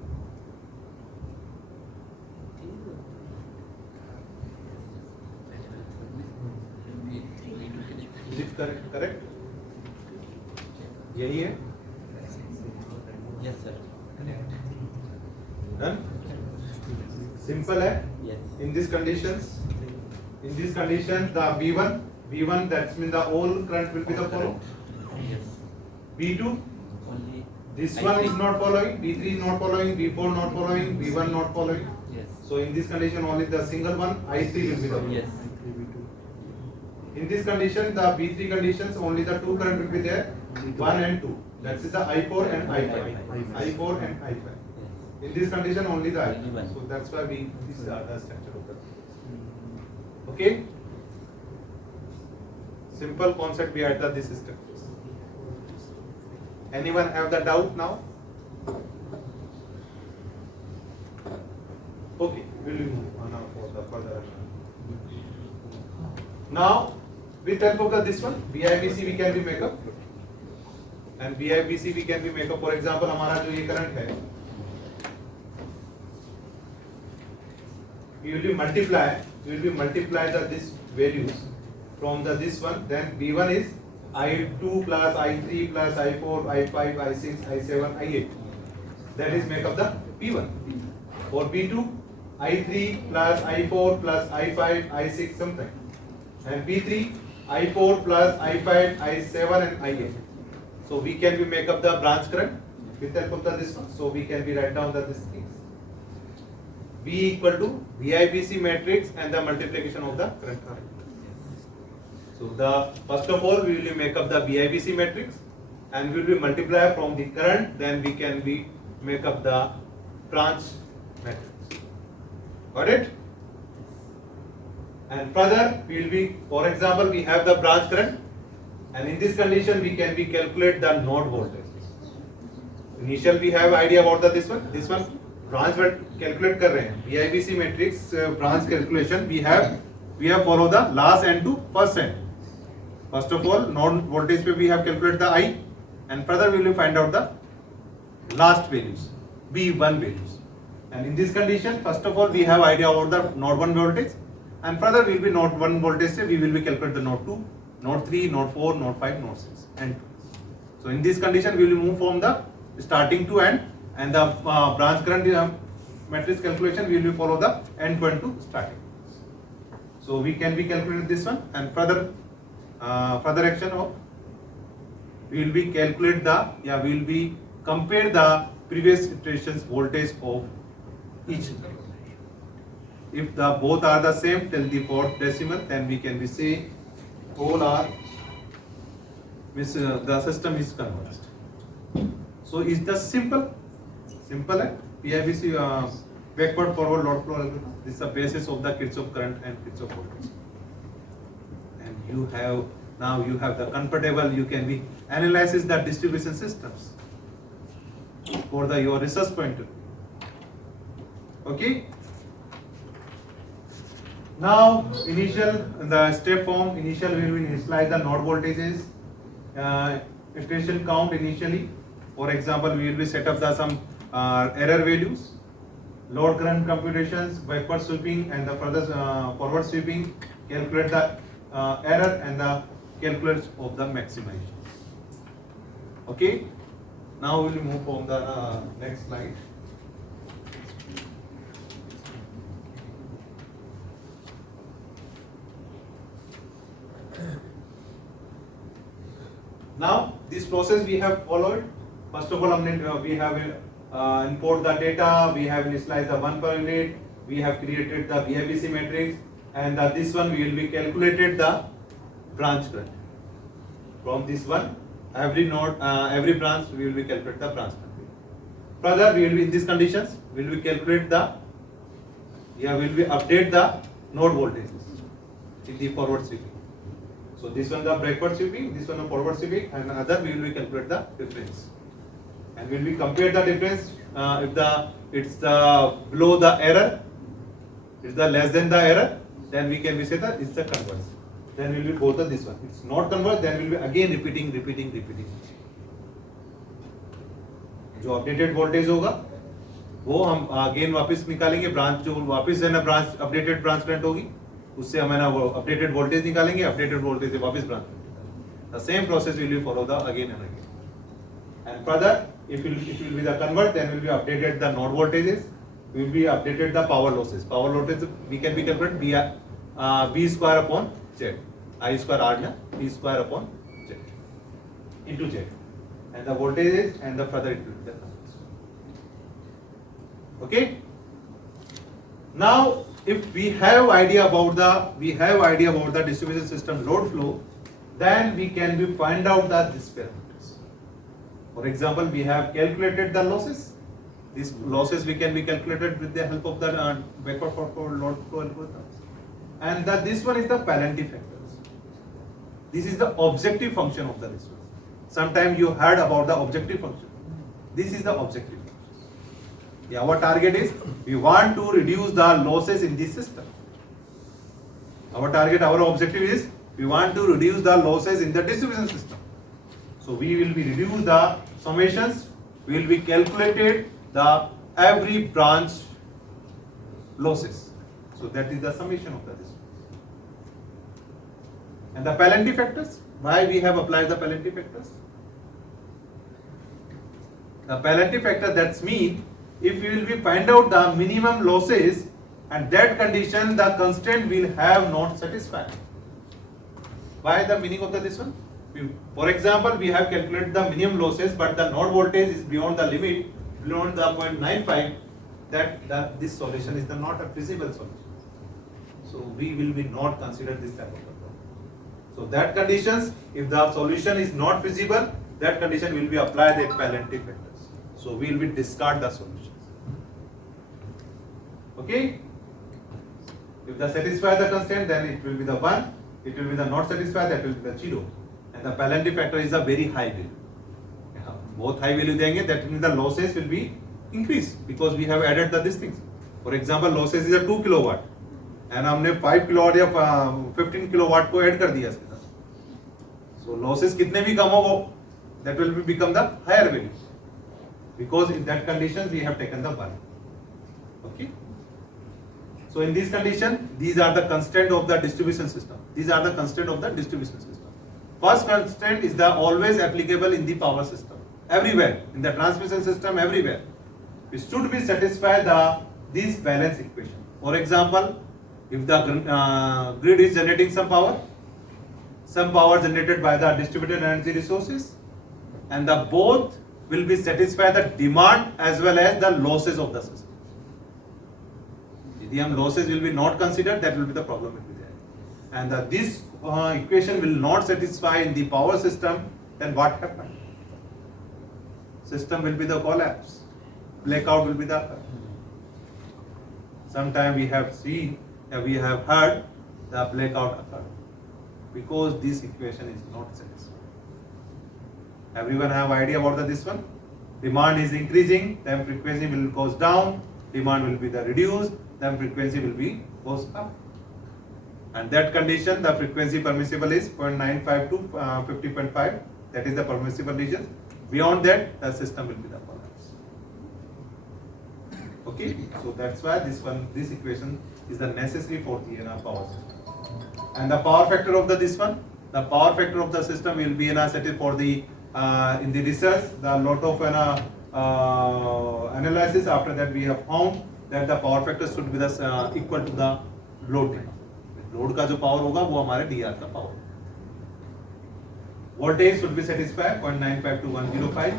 Is it correct? Correct? यही है? Yes sir Done? Simple है? Yes In these conditions, the V1 that means the whole current will be the follow. Yes V2, only this one is not following, V3 is not following, V4 not following, V1 not following. Yes So in this condition only the single one I3 will be the follow. Yes In this condition the V3 conditions only the two current will be there, 1 and 2. That is the I4 and I5. I4 and I5. In this condition only the Only I5. one. So that's why we this is the other structure of the. Okay. Simple concept behind this structures. Anyone have the doubt now? Okay, will we move on now for the further. Now, with help of this one, BIBC we can be make up, and BIBC we can be make up. For example, हमारा जो ये current है, we will be multiply the this values from the this one. Then B1 is I2 plus I3 plus I4 I5 I6 I7 I8. That is make up the P1. For B2 I3 plus I4 plus I5 I6 something. And B3 I4 plus I5 I7 and I8. So we can be make up the branch current with help of the this one. So we can be write down the this things. V equal to VIBC matrix and the multiplication of the current. So the first of all we will make up the VIBC matrix and we will be multiply from the current. Then we can be make up the branch matrix. Got it? And further we will be, for example, we have the branch current, and in this condition we can be calculate the node voltage. Initial we have idea about the this one branch calculate कर रहे हैं. VIBC matrix branch calculation we have follow the last end to first end. First of all, node voltage पे we have calculate the I, and further we will find out the last values, V1 values. And in this condition, first of all we have idea about the node 1 voltage. And further we will be node 1 voltage, we will be calculate the node 2, node 3, node 4, node 5, node 6 and 2. So in this condition, we will move from the starting to end, and the branch current matrix calculation we will follow the end to end to starting. So we can be calculated this one, and further action of we will be calculate the we will be compare the previous iterations voltage of each. If the both are the same till the fourth decimal, then we can be say all are the system is converged. So is the simple PIVC backward forward load flow algorithm. This is the basis of the Kirchhoff current and Kirchhoff voltage. And you have the comfortable, you can be analysis the distribution systems for the your research point of view. Okay. Now the step form initial we will initialize the node voltages, iteration count initially. For example, we will be set up the some error values, load current computations, backward sweeping and the further forward sweeping, calculate the error and the calculate of the maximization. Okay. Now we will move on the next slide. Now this process we have followed. First of all, we have import the data, we have initialized the 1 per unit, we have created the BIBC matrix, and this one we will be calculated the branch current. From this one, every node, every branch we will be calculate the branch current. Further, we will be in these conditions, we will be calculate the, we will be update the node voltages in the forward sweeping. So this one the backward sweeping, this one the forward sweeping, and another we will be calculate the difference. And we will be compare the difference if it's the below the error, it's the less than the error, then we can be say that it's the converge. Then we will be both of this one. It's not converge, then we will be again repeating. जो updated voltage होगा वो हम again वापस निकालेंगे, branch जो वापस है ना branch updated branch current होगी उससे हम है ना वो updated voltage निकालेंगे, updated voltage से वापस branch. The same process will be follow the again and again. And further, if it will be the convert, then will be updated the node voltages, will be updated the power losses. Power losses we can be calculated B square upon Z, I square R na B square upon Z into Z, and the voltages and the further it will be the converts. Okay. Now, if we have idea about the distribution system load flow, then we can be find out this parameters. For example, we have calculated the losses. These losses we can be calculated with the help of the backward forward load flow algorithms. And this one is the penalty factors. This is the objective function of the response. Sometimes you heard about the objective function. This is the objective function. Yeah, our target is we want to reduce the losses in this system. Our objective is we want to reduce the losses in the distribution system. So we will be reduce the summations. We will be calculated the every branch losses. So that is the summation of the distribution. And the penalty factors. Why we have applied the penalty factors? The penalty factor that's mean if we will be find out the minimum losses, and that condition the constraint will have not satisfied. Why the meaning of this one? For example, we have calculated the minimum losses, but the node voltage is beyond the limit, beyond the 0.95. That this solution is not a feasible solution. So we will be not consider this type of problem. So that conditions, if the solution is not feasible, that condition will be applied the penalty factors. So we will be discard the solutions. Okay. If the satisfy the constraint, then it will be the 1. It will be the not satisfied, that will be the 0. And the penalty factor is a very high value. Both high value देंगे, that means the losses will be increased because we have added these things. For example, losses is a 2 kilowatt, and हमने 5 kilowatt या 15 kilowatt को add कर दिया इसके साथ. So losses कितने भी कम हो, that will become the higher value because in that condition we have taken the 1. Okay. So in this condition, these are the constraint of the distribution system. These are the constraint of the distribution system. first constraint is the always applicable in the power system, everywhere, in the transmission system, everywhere. It should be satisfy this balance equation. For example, if the grid is generating some power generated by the distributed energy resources, and the both will be satisfy the demand as well as the losses of the system. If losses will be not considered, that will be the problem will be there. And this equation will not satisfy in the power system, then what happens? System will be the collapse. Blackout will be the occur. Sometime we have seen, we have heard the blackout occur because this equation is not satisfied. Everyone have idea about this one? Demand is increasing, then frequency will goes down. Demand will be the reduced, then frequency will be goes up. And that condition, the frequency permissible is 0.95 to 50.5. That is the permissible region. Beyond that, the system will be the collapse. Okay, so that's why this equation is the necessary for the power system. And the power factor of this one, the power factor of the system will be set for the in the research. The lot of analysis after that we have found that the power factor should be the equal to the load demand. Load का जो power होगा वो हमारे DR का power. Voltage should be satisfied 0.95 to 105.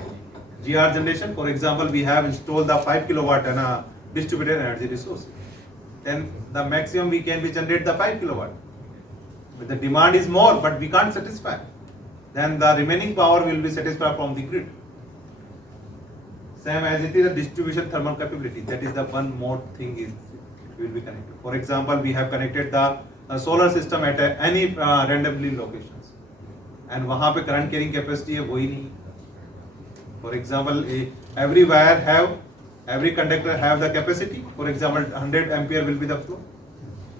GR generation, for example, we have installed the 5 kilowatt distributed energy resource. Then the maximum we can be generate the 5 kilowatt. But the demand is more, but we can't satisfy. Then the remaining power will be satisfied from the grid. Same as it is a distribution thermal capability. That is the one more thing is will be connected. For example, we have connected the solar system at any randomly locations, and वहाँ पे current carrying capacity है वही नहीं. For example, every wire have, every conductor have the capacity. For example, 100 ampere will be the flow.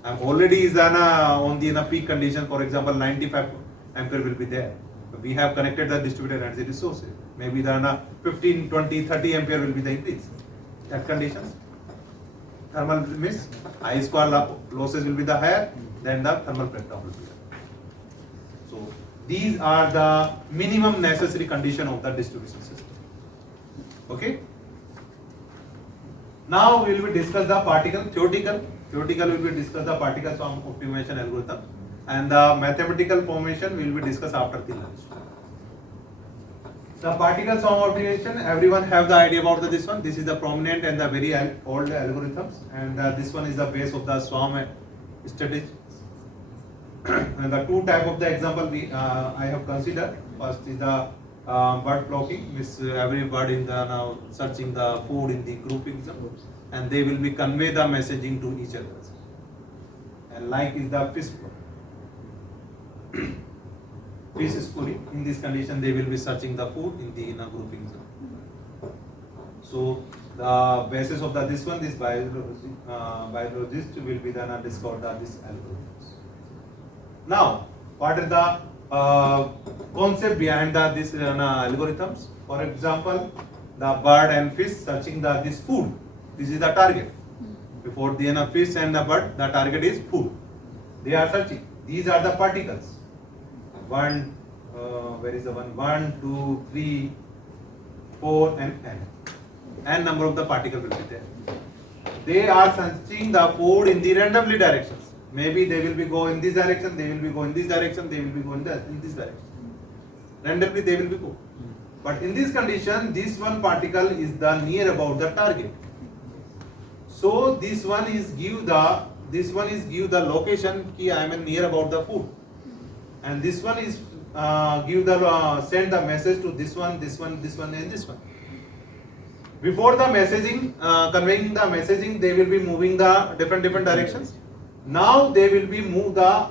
And already is on the peak condition. For example, 95 ampere will be there. We have connected the distributed energy resources. Maybe the 15, 20, 30 ampere will be the increase. That conditions. Thermal means I square losses will be the higher, then the thermal breakdown will be there. So these are the minimum necessary condition of the distribution system. Okay. Now we will discuss the particle theoretical. Theoretical will be discuss the particle swarm optimization algorithm, and the mathematical formation will be discussed after the lunch. The particle swarm optimization, everyone have the idea about this one. This is the prominent and the very old algorithms, and this one is the base of the swarm statistics. And the two type of the example I have considered. First is the bird flocking, which every bird in the now searching the food in the grouping zone, and they will be convey the messaging to each other. And like is the fish flock. Fish schooling, in this condition they will be searching the food in the grouping zone. So the basis of this one, this biologist will be then discover this algorithms. Now, what is the concept behind this algorithms? For example, the bird and fish searching this food. This is the target. Before the fish and the bird, the target is food. They are searching. These are the particles. Where is the one? 1, 2, 3, 4, and n. N number of the particle will be there. They are searching the food in the randomly directions. Maybe they will be go in this direction, they will be go in this direction, they will be go in this direction. Randomly they will be go. But in this condition, this one particle is the near about the target. So this one is give the location ki I am near about the food, and this one is give the send the message to this one, and this one. Before the messaging, conveying the messaging, they will be moving the different directions. Now they will be move the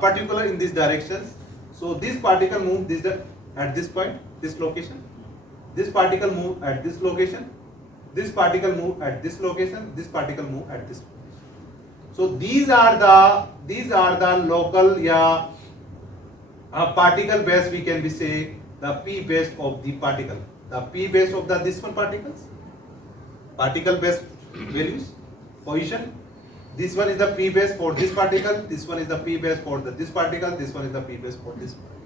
particular in these directions. So this particle move this at this point, this location. This particle move at this location. This particle move at this location. This particle move at this location. So these are the local particle base, we can be say the P base of the particle. The P base of this one particle base values, position, this one is the P base for this particle, this one is the P base for this particle, this one is the P base for this particle.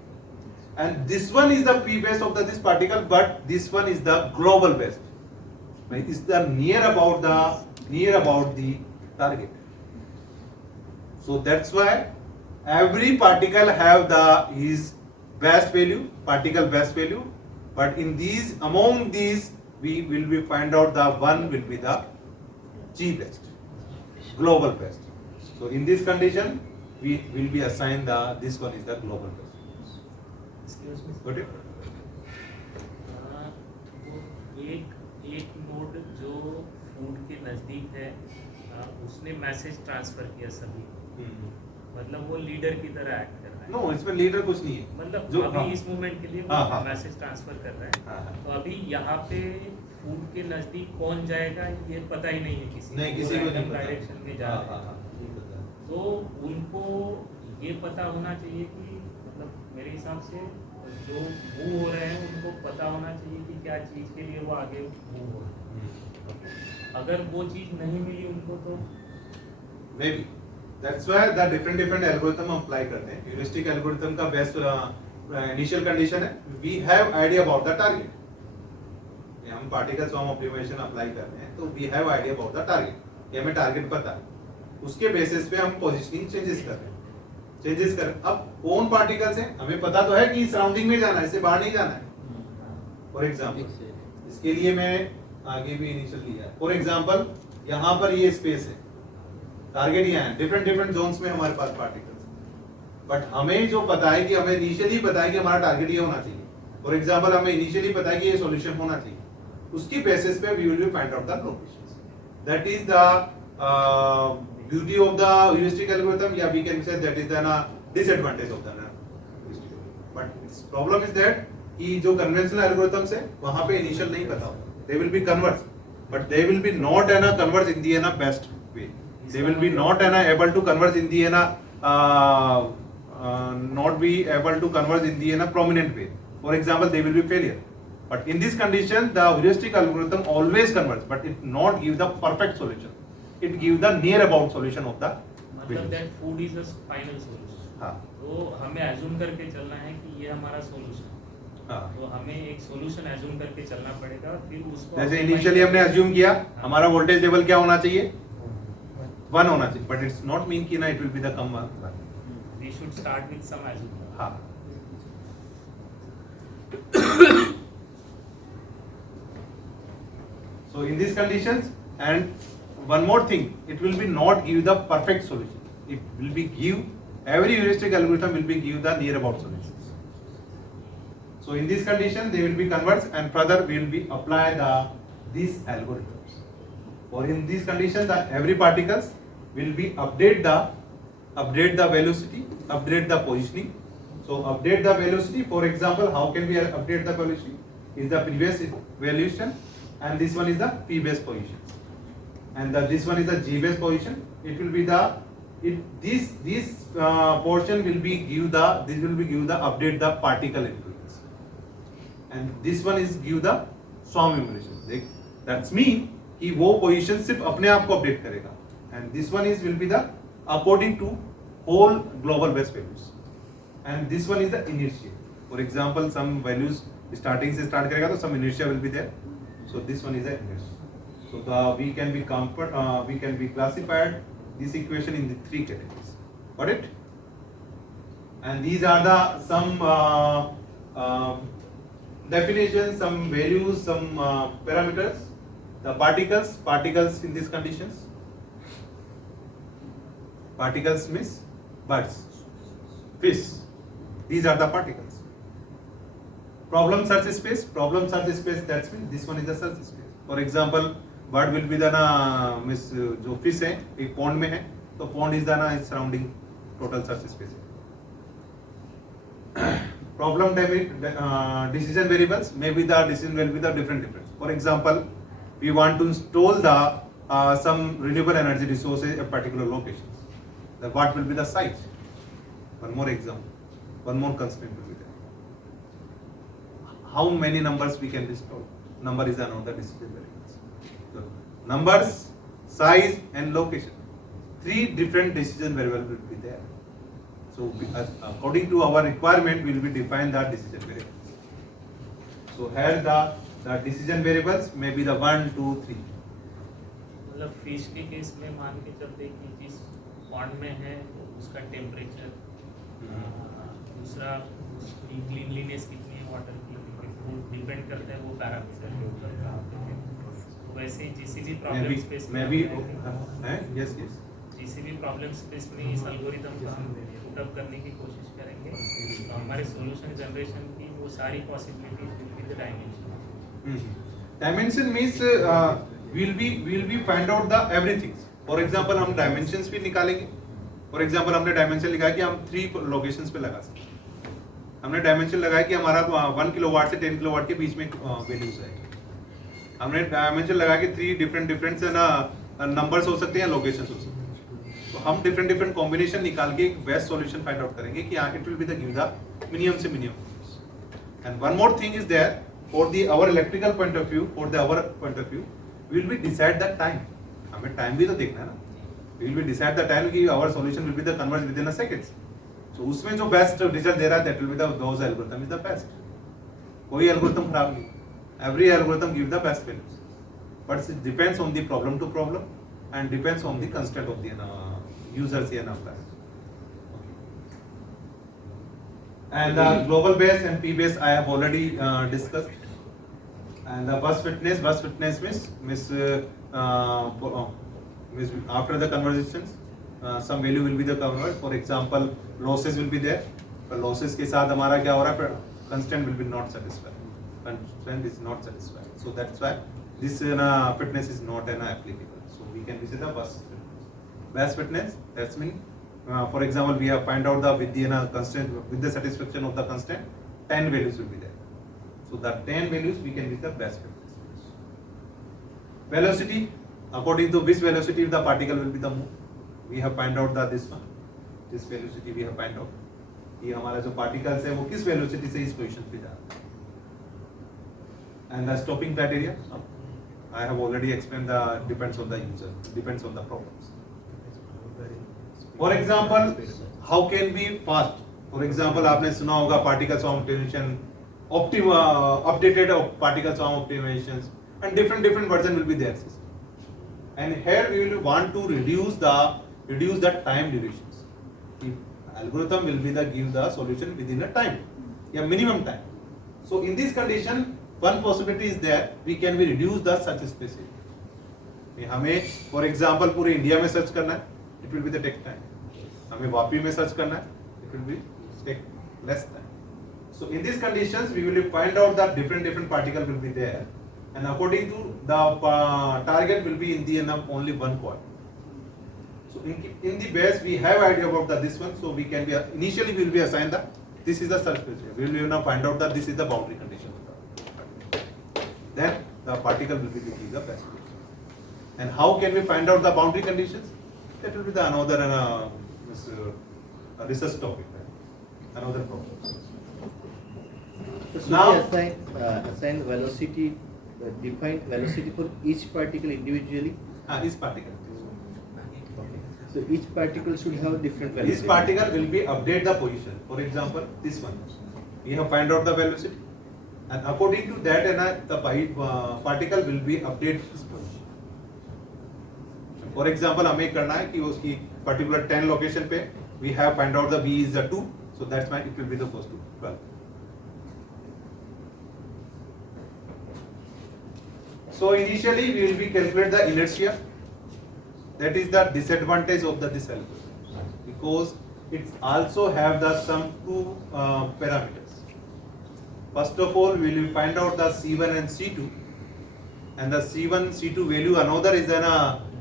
And this one is the P base of this particle, but this one is the global base. Right? It's the near about the target. So that's why every particle have his best value, particle best value, but in these, among these, we will be find out the one will be the G best, global best. So in this condition, we will be assigned this one is the global best. Excuse me. Got it? वो एक node जो food के नज़दीक है उसने message transfer किया सभी को। मतलब वो लीडर की तरह एक्ट कर रहा है। नो, इसमें लीडर कुछ नहीं है। मतलब जो अभी इस मूवमेंट के लिए वो मैसेज ट्रांसफर कर रहा है। तो अभी यहाँ पे फूड के नज़दीक कौन जाएगा ये पता ही नहीं है किसी को नहीं डायरेक्शन में जा रहा है। तो उनको ये पता होना चाहिए कि मतलब मेरे हिसाब से जो मूव हो रहे हैं उनको पता होना चाहिए कि क्या चीज़ के लिए वो आगे मूव हो रहे हैं। अगर वो चीज़ नहीं मिली उनको तो maybe that's why the different algorithm हम अप्लाई करते हैं। ह्यूरिस्टिक एल्गोरिथम का बेस्ट इनिशियल कंडीशन है we have idea about the target. हम पार्टिकल स्वॉर्म ऑप्टिमाइजेशन अप्लाई करते हैं तो we have idea about the target कि हमें टारगेट पता है, उसके बेसिस पे हम पोजीशनिंग चेंजेस कर रहे हैं। चेंजेस कर अब कौन पार्टिकल्स हैं हमें पता तो है कि सराउंडिंग में जाना है, इससे बाहर नहीं जाना है। फॉर एग्जांपल इसके लिए मैं आगे भी इनिशियल लिया है। फॉर एग्जांपल यहाँ पर ये स्पेस है, टारगेट यहाँ है, डिफरेंट जोन्स में हमारे पास पार्टिकल्स, बट हमें जो पता है कि हमें इनिशियली पता है कि हमारा टारगेट ये होना चाहिए। फॉर एग्जांपल हमें इनिशियली पता है कि ये सॉल्यूशन होना चाहिए, उसकी बेसिस पे we will be find out the locations. That is the beauty of the heuristic algorithm, yeah, we can say that is the disadvantage of the heuristic algorithm. But its problem is that कि जो conventional algorithms है वहाँ पे initial नहीं पता होता, they will be converse, but they will be not converse in the best way. They will be not able to converse in the not be able to converse in the prominent way. For example, they will be failure. But in this condition, the heuristic algorithm always converse, but it not give the perfect solution. It gives the near about solution of the मतलब that food is a final solution। हाँ। तो हमें assume करके चलना है कि ये हमारा solution। हाँ। तो हमें एक solution assume करके चलना पड़ेगा, फिर उसको जैसे इनिशियली हमने अज्यूम किया हमारा वोल्टेज लेवल क्या होना चाहिए, 1 होना चाहिए, बट इट्स नॉट मीन कि ना it will be the come 1। we should start with some assumption। हाँ। So in these conditions, and one more thing, it will be not give the perfect solution. It will be give, every heuristic algorithm will be give the near about solutions. So in this condition, they will be converse, and further we will be apply these algorithms. Or in this condition, the every particles will be update the velocity, update the positioning. So update the velocity. For example, how can we update the velocity? Is the previous valuation, and this one is the P base position, and this one is the G base position. It will be this portion will be give the update the particle influence, and this one is give the swarm emulation. That's mean कि वो position सिर्फ अपने आप को update करेगा, and this one is will be the according to whole global base values, and this one is the inertia. For example, some values starting से start करेगा तो some inertia will be there, so this one is the inertia. So we can be classified this equation in the 3 categories. Got it? And these are the some definitions, some values, some parameters. The particles in these conditions. Particles means birds, fish. These are the particles. Problem search space. That's means this one is the search space. For example, bird will be the miss जो fish है एक pond में है तो pond is the surrounding total search space. Problem decision variables, maybe the decision will be the different. For example, we want to install the some renewable energy resources at particular locations. Then what will be the site? One more example, one more constraint will be there. How many numbers we can install? Number is another decision variables. So, numbers, size, and location. 3 different decision variables will be there. So according to our requirement, we will be define the decision variables. So here the decision variables may be the 1, 2, 3. मतलब fish के case में मान के चलते कि जिस pond में है उसका टेम्परेचर, दूसरा उसकी क्लीनलीनेस कितनी है, वाटर की वो डिपेंड करता है वो पैरामीटर के ऊपर काम करते हैं। तो वैसे ही जीसीबी प्रॉब्लम स्पेस में यस जीसीबी प्रॉब्लम स्पेस में इस एल्गोरिथम को हम पुट अप करने की कोशिश करेंगे। तो हमारे सॉल्यूशन जनरेशन की वो सारी possibilities will be the dimension. Dimension means we'll be find out the everything. For example, हम dimensions भी निकालेंगे. For example, हमने dimension लिखा है कि हम 3 locations पे लगा सकते हैं. हमने dimension लगाया कि हमारा 1 किलोवाट से 10 किलोवाट के बीच में values है. हमने dimension लगा कि 3 different numbers हो सकते हैं, locations हो सकते हैं. तो हम different combination निकाल के एक best solution find out करेंगे कि it will be the give the minimum से minimum. And one more thing is there for our electrical point of view, our point of view. We will be decide the time. हमें time भी तो देखना है ना. We will be decide the time कि our solution will be the converge within a seconds. So उसमें जो best result दे रहा है that will be the those algorithm is the best. कोई algorithm खराब नहीं. Every algorithm give the best values. But it depends on the problem to problem and depends on the constraint of the users here now. And the global base and P base I have already discussed. And the bus fitness means after the conversations some value will be the covered. For example, losses will be there. But losses के साथ हमारा क्या हो रहा है? Constraint will be not satisfied. Constraint is not satisfied. So that's why this fitness is not applicable. So we can visit the bus fitness. That's mean for example we have find out the with the constraint with the satisfaction of the constraint 10 values will be there. So the 10 values we can use the best fitness. Velocity, according to which velocity the particle will be the move. We have find out that this velocity we have find out. कि हमारा जो particles है वो किस velocity से इस position पे जा रहा है. And the stopping criteria, I have already explained the depends on the user, depends on the problems. For example, how can we fast? For example, आपने सुना होगा particle swarm optimization. Updated particle swarm optimizations and different version will be there. And here we will want to reduce the time durations. The algorithm will be give the solution within a time, minimum time. So in this condition, one possibility is there, we can be reduce the search space. हमें for example पूरे India में search करना है, it will be the take time. हमें वापी में search करना है, it will be take less time. So in these conditions, we will find out that different particle will be there, and according to the target will be in the only one point. So in the base we have idea about this one, so we can be initially we will be assigned that this is the search criteria. We will now find out that this is the boundary condition. Then the particle will be the best. And how can we find out the boundary conditions? That will be the another research topic, right? Another problem. So Now- we assign velocity, define velocity for each particle individually. Each particle. Okay. So each particle should have different velocity. This particle will be update the position. For example, this one. We have find out the velocity, and according to that, the particle will be update this position. For example, हमें करना है कि उसकी particular 10 location पे we have find out the v is the 2, so that's why it will be the first to 12. So initially we will be calculate the inertia. That is the disadvantage of this algorithm, because it also have the some two parameters. First of all, we will find out the C1 and C2, and the C1 C2 value another is an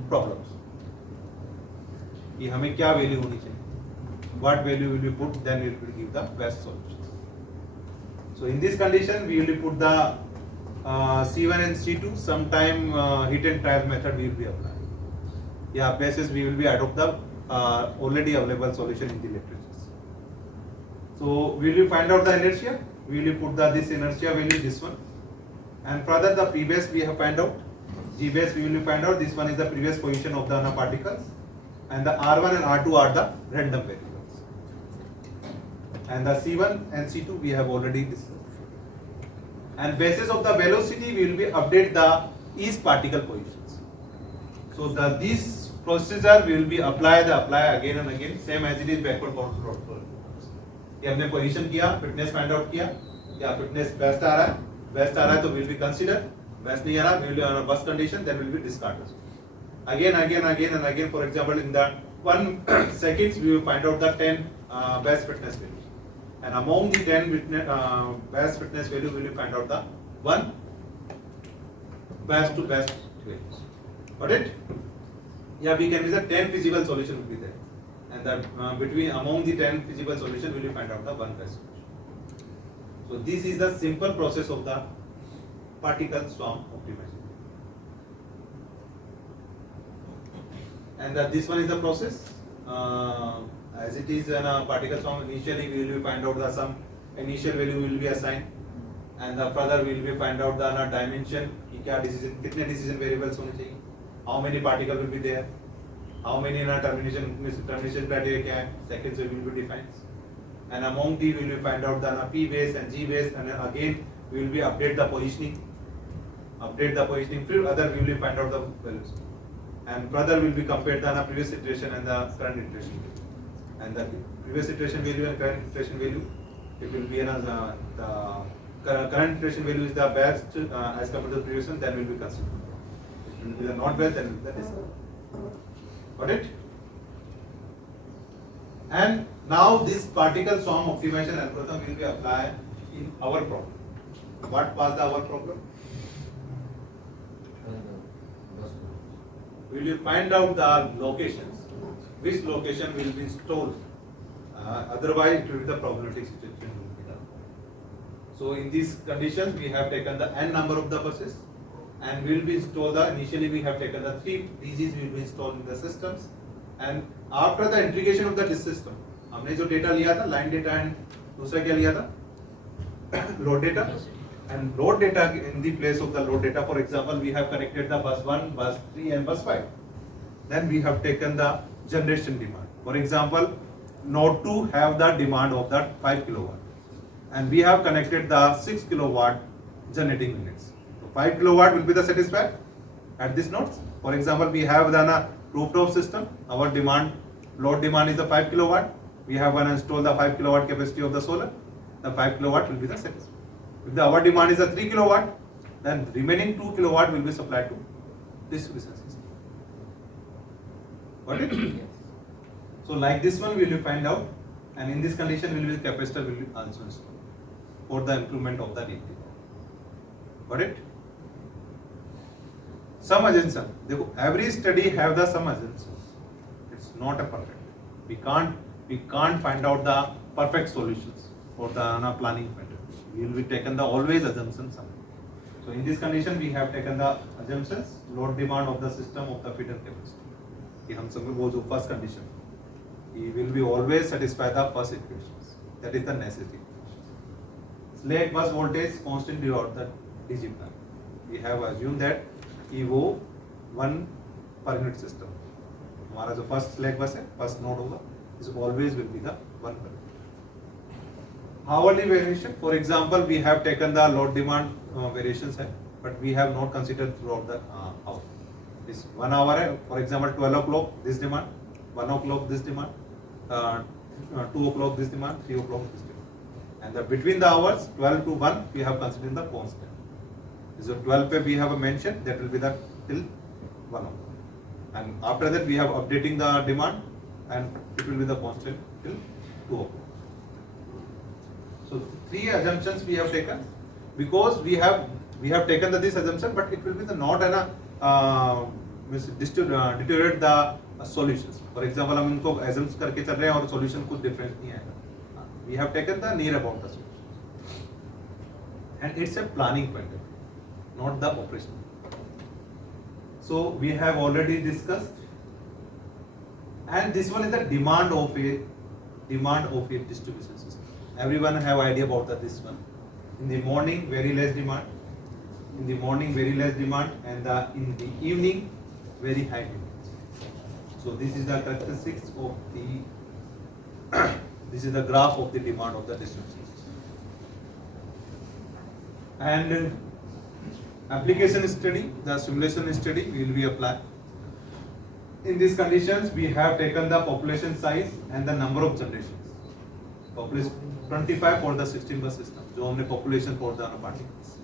problem. कि हमें क्या value होनी चाहिए? What value will we put? Then it will give the best solution. So in this condition, we will put the C1 and C2. Sometime hit and trial method we will be applying. Yeah, basis we will be adopt the already available solution in the literature. So we will find out the inertia. We will put this inertia value, this one, and further the P base we have find out. G base we will find out. This one is the previous position of the particles, and the R1 and R2 are the random variables. And the C1 and C2 we have already discussed. And basis of the velocity we will be update the each particle positions. So this procedure will be apply again and again, same as it is backward forward. कि हमने position किया, fitness find out किया, क्या fitness best आ रहा है तो will be consider, best नहीं आ रहा will be on bus condition, then will be discarded. Again and again, for example, in the 1 seconds we will find out the 10 best fitness values, and among the 10 best fitness value we will find out the 1 best to best values. Got it? Yeah, we can visit 10 feasible solution will be there, and that among the 10 feasible solution we will find out the 1 best solution. So this is the simple process of the particle swarm optimization. And this one is the process. As it is in a particle swarm, initially we will find out the some initial value will be assigned, and the further we will be find out the dimension कि क्या decision, कितने decision variables होने चाहिए, how many particle will be there, how many termination criteria क्या है, seconds will be defined, and among the we will find out the P base and G base, and again we will be update the positioning, फिर other we will find out the values. And further will be compared the previous iteration and the current iteration, and the previous iteration value and current iteration value, it will be the current iteration value is the best as compared to the previous one, then will be considered. It will be the not best, then will be the discard. Got it? And now this particle swarm optimization algorithm will be applied in our problem. What was our problem? We will find out the locations, which location will be installed, otherwise it will be the problematic situation will be done. So in these conditions we have taken the n number of the buses, and we will be installed initially we have taken the 3 DGs will be installed in the systems, and after the integration of the system, हमने जो data लिया था line data and दूसरा क्या लिया था load data. And load data, in the place of the load data, for example, we have connected the bus 1, bus 3 and bus 5. Then we have taken the generation demand. For example, node 2 have the demand of that 5 kilowatt, and we have connected the 6 kilowatt generating units. So 5 kilowatt will be the satisfied at this node. For example, we have done a rooftop system. Our load demand is the 5 kilowatt. We have installed the 5 kilowatt capacity of the solar. The 5 kilowatt will be the satisfied. If our demand is a 3 kilowatt, then remaining 2 kilowatt will be supplied to distribution system. Got it? So like this one we will find out, and in this condition will be capacitor will be also installed for the improvement of the DT. Got it? Some assumption. देखो, every study have the some assumptions. It's not a perfect. We can't find out the perfect solutions for the planning method. We will be taken the always assumptions. So in this condition we have taken the assumptions, load demand of the system of the feeder capacity. कि हम सब वो जो first condition, we will be always satisfy the first equations. That is the necessity. Slack bus voltage constant throughout the DG plan. We have assumed that कि वो 1 per unit system. हमारा जो first slack bus है, first node होगा, is always will be the 1 per unit. Hourly variation, for example, we have taken the load demand variations, but we have not considered throughout the hour. This 1 hour, for example, 12 o'clock this demand, 1 o'clock this demand, 2 o'clock this demand, 3 o'clock this demand. And between the hours 12 to 1, we have considered the constant. So 12 pe we have mentioned that will be the till 1 o'clock. And after that we have updating the demand, and it will be the constant till 2 o'clock. So 3 assumptions we have taken, because we have taken this assumption, but it will be the not deteriorate the solutions. For example, हम इनको assume करके चल रहे हैं और solution कुछ different नहीं आएगा. We have taken the near about the solution, and it's a planning pattern, not the operational. So we have already discussed, and this one is the demand of a distribution system. Everyone have idea about this one. In the morning, very less demand. In the morning, very less demand, and in the evening, very high demand. So this is the characteristics of the this is the graph of the demand of the distribution system. And application study, the simulation study will be applied. In these conditions, we have taken the population size and the number of generations. Population 25 for the 16 bus system, जो हमने population for the particles,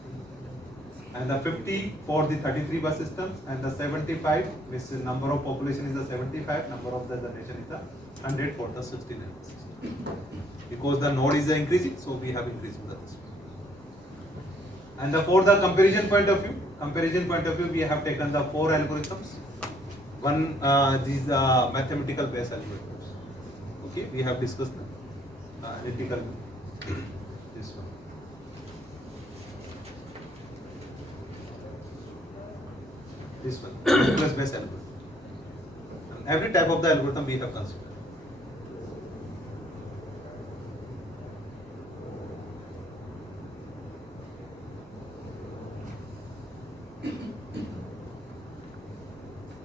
and the 50 for the 33 bus systems, and the 75, which is number of population is the 75, number of the generation is the 100 for the 16 bus system. Because the node is increasing, so we have increased the this. And for the comparison point of view, we have taken the 4 algorithms. One, these mathematical based algorithms. Okay, we have discussed them. Analytical, this one. This one, calculus based algorithm. And every type of the algorithm we have considered.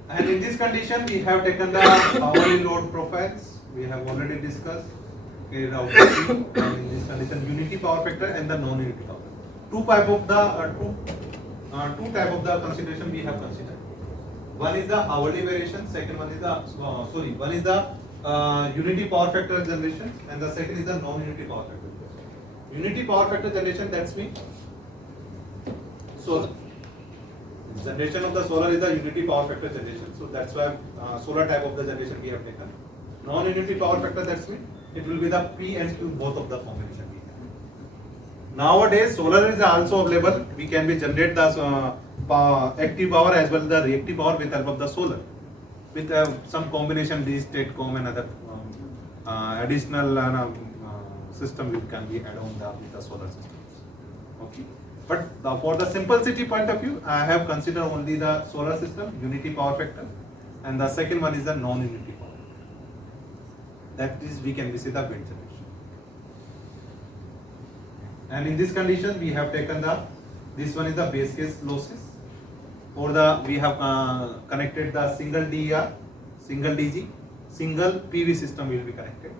And in this condition, we have taken the hourly load profiles. We have already discussed. Okay, and in this condition, unity power factor and the non-unity power factor. Two type of the consideration we have considered. One is the hourly variation. Second one is the one is the unity power factor generation, and the second is the non-unity power factor. Unity power factor generation, that's means solar. Generation of the solar is the unity power factor generation, so that's why solar type of the generation we have taken. Non-unity power factor, that's means it will be the P and Q, both of the combination we have. Nowadays, solar is also available. We can be generate the active power as well as the reactive power with help of the solar, with some combination these STATCOM and other additional system we can be add on with the solar systems. Okay. But for the simplicity point of view, I have considered only the solar system, unity power factor, and the second one is the non-unity power. That is, we can visit the wind generation. And in this condition, we have taken this one is the base case losses. For we have connected the single DER, single DG, single PV system will be connected.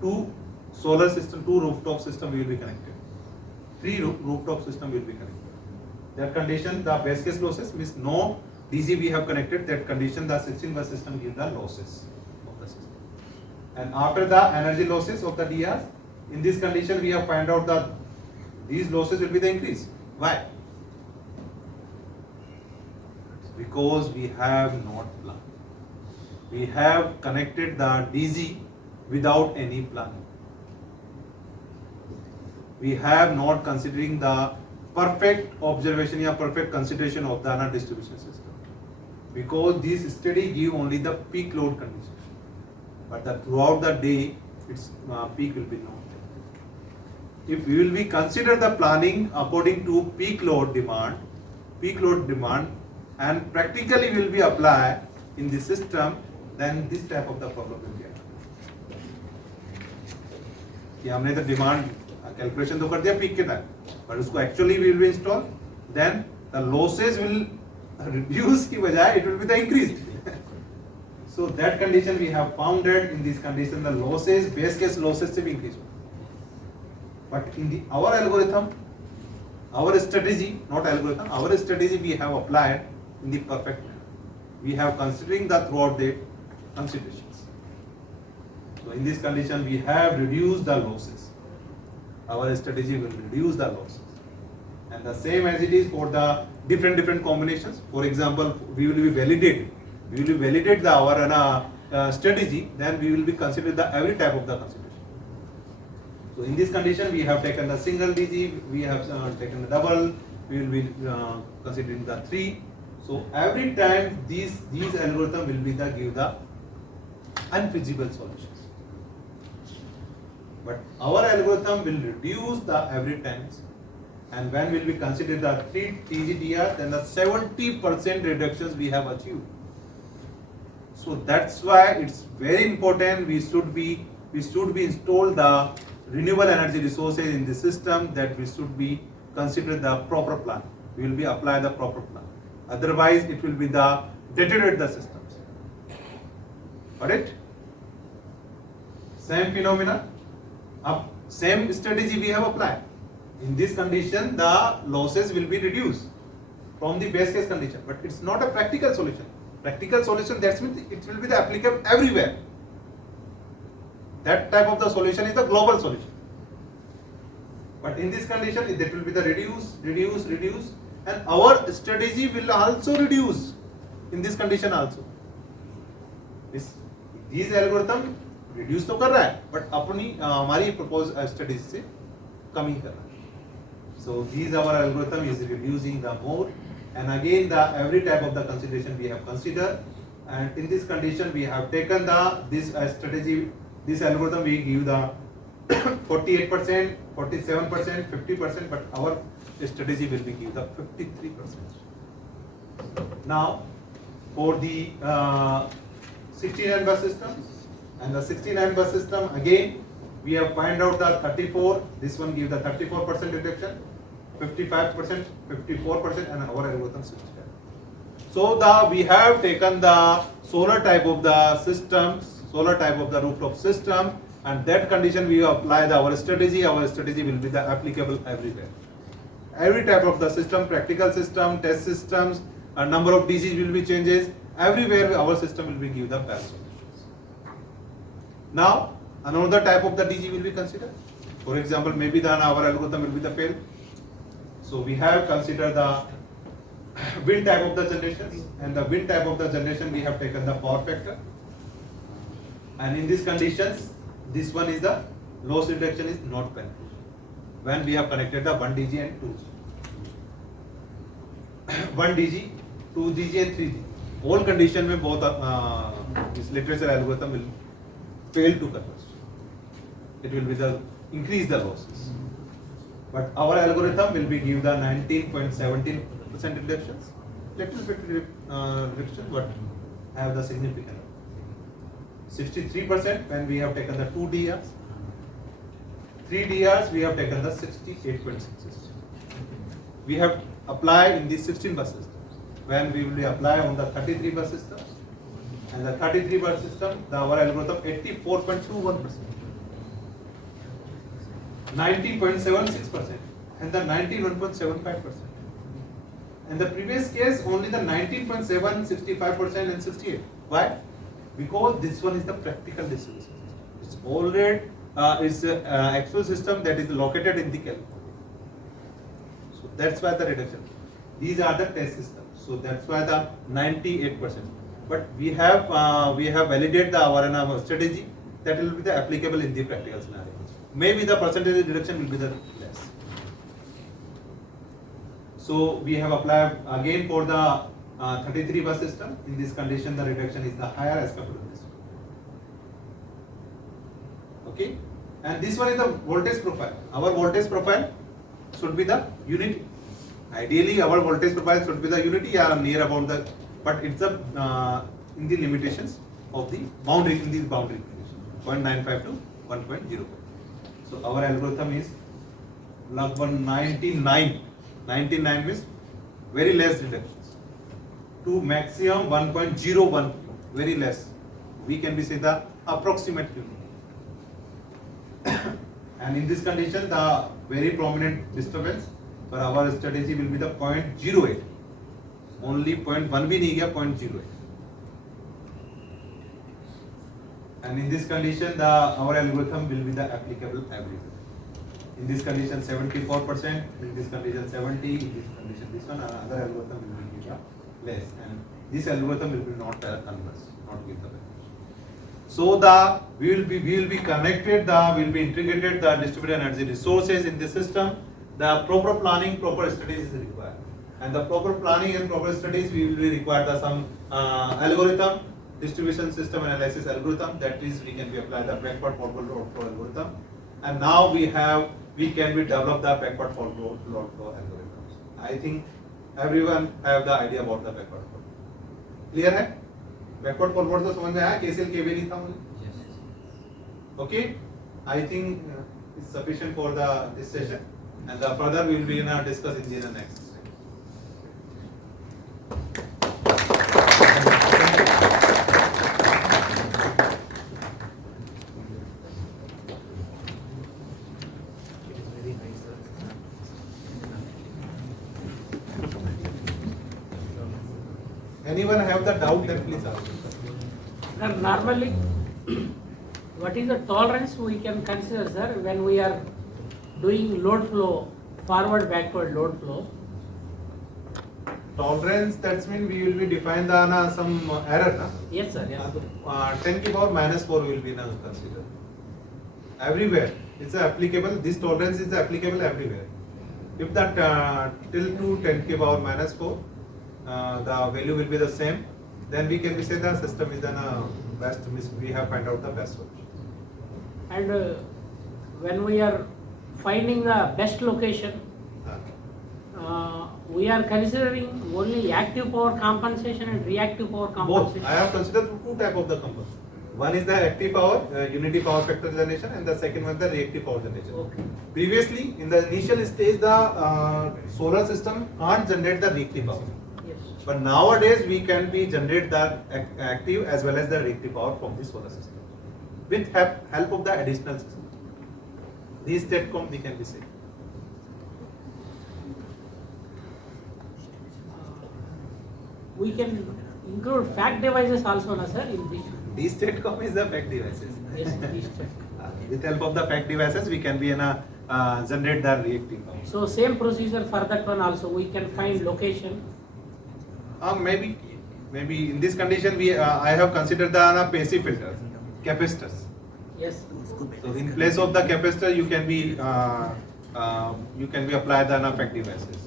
2 solar system, 2 rooftop system will be connected. 3 rooftop system will be connected. That condition, the base case losses means no DC we have connected. That condition, the 16 bus system gives the losses of the system. And after the energy losses of the DRs, in this condition we have found out that these losses will be the increase. Why? Because we have not planned. We have connected the DG without any planning. We have not considering the perfect observation or perfect consideration of the distribution system, because this study give only the peak load condition, but throughout the day its peak will be not there. If we will be consider the planning according to peak load demand, and practically will be applied in the system, then this type of the problem will be कि हमने तो demand calculation तो कर दिया peak के time, पर उसको actually will be install, then the losses will reduce की बजाय it will be the increase. So that condition we have founded. In this condition the losses, base case losses will increase. But in our algorithm, our strategy, not algorithm, our strategy we have applied in the perfect manner. We have considering the throughout the considerations. So in this condition we have reduced the losses. Our strategy will reduce the losses. And the same as it is for the different combinations. For example, we will be validate our strategy, then we will be consider the every type of the consideration. So in this condition we have taken the single DG, we have taken the double, we will be considering the 3. So every time these algorithm will be give the unfeasible solutions. But our algorithm will reduce the every times, and when will we consider the 3 TGDR, then the 70% reductions we have achieved. So that's why it's very important we should be install the renewable energy resources in the system, that we should be consider the proper plan. We will be apply the proper plan. Otherwise it will be the deteriorate the systems. Got it? Same phenomena. Same strategy we have applied. In this condition, the losses will be reduced from the base case condition, but it's not a practical solution. Practical solution, that means it will be the applicable everywhere. That type of the solution is the global solution. But in this condition, that will be the reduce, and our strategy will also reduce in this condition also. These algorithm reduce तो कर रहा है, but अपनी हमारी proposed strategy से कम ही कर रहा है. So these our algorithm is reducing the more, and again the every type of the consideration we have considered, and in this condition we have taken this strategy, this algorithm we give the 48%, 47%, 50%, but our strategy will be give the 53%. Now for the 69 bus system, and the 69 bus system again we have find out the 34, this one give the 34% reduction, 55%, 54%, and our algorithm 65. So we have taken the solar type of the systems, solar type of the rooftop system, and that condition we apply our strategy will be the applicable everywhere. Every type of the system, practical system, test systems, a number of DGs will be changes, everywhere our system will be give the best solutions. Now another type of the DG will be considered. For example, maybe then our algorithm will be the fail. So we have considered the wind type of the generations, and the wind type of the generation we have taken the power factor, and in these conditions this one is the loss reduction is not beneficial when we have connected the 1 DG and 2 G. 1 DG, 2 DG and 3 G. All condition में बहुत this literature algorithm will fail to converge. It will be the increase the losses. But our algorithm will be give the 19.17% reductions, little bit reduction, but have the significant. 63% when we have taken the 2 DRs. 3 DRs we have taken the 68.6. We have applied in these 16 bus systems. When we will apply on the 33 bus systems, and the 33 bus system, our algorithm 84.21%, 90.76%, and the 91.75%. And the previous case only the 19.7, 65% and 68. Why? Because this one is the practical distribution system. It's already it's actual system that is located in the calculator. So that's why the reduction. These are the test systems. So that's why the 98%. But we have validated our strategy that will be the applicable in the practical scenario. Maybe the percentage reduction will be the less. So we have applied again for the 33 bus system. In this condition, the reduction is the higher as compared to this one. Okay, and this one is the voltage profile. Our voltage profile should be the unity. Ideally, our voltage profile should be the unity or near about the, but it's a in the limitations of the boundary, in these boundary conditions, 0.95 to 1.05. So our algorithm is log 199. 99 means very less reductions to maximum 1.01, very less. We can be say the approximate unity. And in this condition, the very prominent disturbance for our strategy will be the 0.08. Only 0.1 भी नहीं गया, 0.08. And in this condition, our algorithm will be the applicable everywhere. In this condition 74%, in this condition 70, in this condition this one, another algorithm will be less, and this algorithm will be not converse, not give the value. So we will be connected, we will be integrated the distributed energy resources in the system. The proper planning, proper studies is required, and the proper planning and proper studies we will be required some algorithm, distribution system analysis algorithm, that is we can be applied the backward forward load flow algorithm, and now we can be develop the backward forward load flow algorithms. I think everyone have the idea about the backward forward. Clear है? Backward forward तो समझ में आया, KCL KB नहीं था मुझे. Okay, I think it's sufficient for this session, and further we will be discuss in the next session. anyone have the doubt, then please ask. And normally, what is the tolerance we can consider, sir, when we are doing load flow, forward, backward load flow? Tolerance, that's mean we will be define the some error, na? Yes, sir, yes. 10 to the power minus 4 will be now considered. Everywhere, it's applicable, this tolerance is applicable everywhere. If that till to 10 to the power minus 4, the value will be the same, then we can say the system is the best, we have find out the best solution. And when we are finding the best location, we are considering only active power compensation and reactive power Both, compensation. I have considered two type of the components. One is the active power, unity power factor generation, and the second one the reactive power generation. Okay. Previously, in the initial stage, the solar system can't generate the reactive power. Yes. But nowadays, we can be generate the active as well as the reactive power from the solar system with help of the additional system. These STATCOM we can be saying. We can include fact devices also, na, sir, in this. These STATCOM is the fact devices. Yes, these two. With help of the fact devices, we can be generate the reactive power. So same procedure for that one also, we can find location. Maybe in this condition, I have considered the passive filters, capacitors. Yes. So in place of the capacitor, you can be apply the fact devices.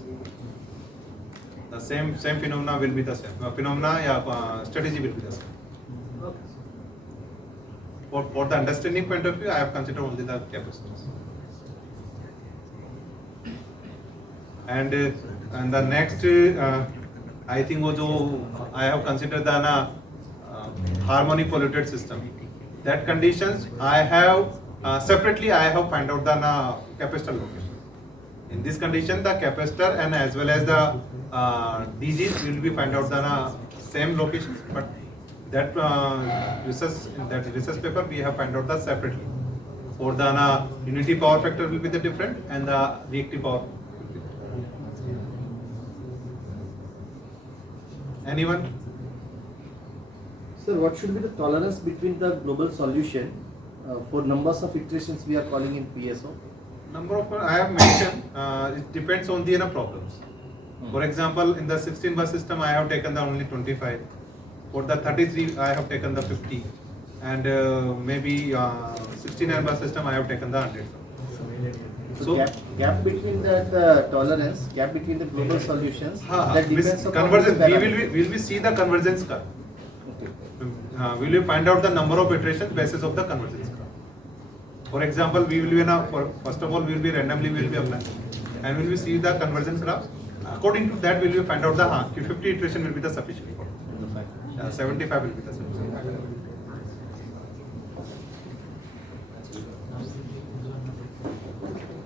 The same phenomena will be the same. Strategy will be the same. Okay. For the understanding point of view, I have considered only the capacitors. And the next, I think I have considered the harmonic polluted system. That conditions I have separately I have find out the capacitor location. In this condition, the capacitor and as well as the DGs will be find out the same locations, but that research paper we have find out the separately. For the unity power factor will be the different and the reactive power will be different. Anyone? Sir, what should be the tolerance between the global solution for numbers of iterations we are calling in PSO? Number of I have mentioned, it depends on the problems. For example, in the 16 bus system, I have taken the only 25. For the 33, I have taken the 50. And maybe 69 bus system, I have taken the 100. So gap between the tolerance, gap between the global solutions, that depends upon convergence. the We will see the convergence curve. Okay. We will find out the number of iterations basis of the convergence curve. For example, we will be first of all we will be randomly applying, and we will see the convergence graph. According to that, we will find out the 50 iteration will be the sufficient. 75 will be the sufficient.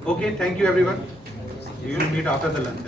Okay, thank you everyone. We will meet after the lunch.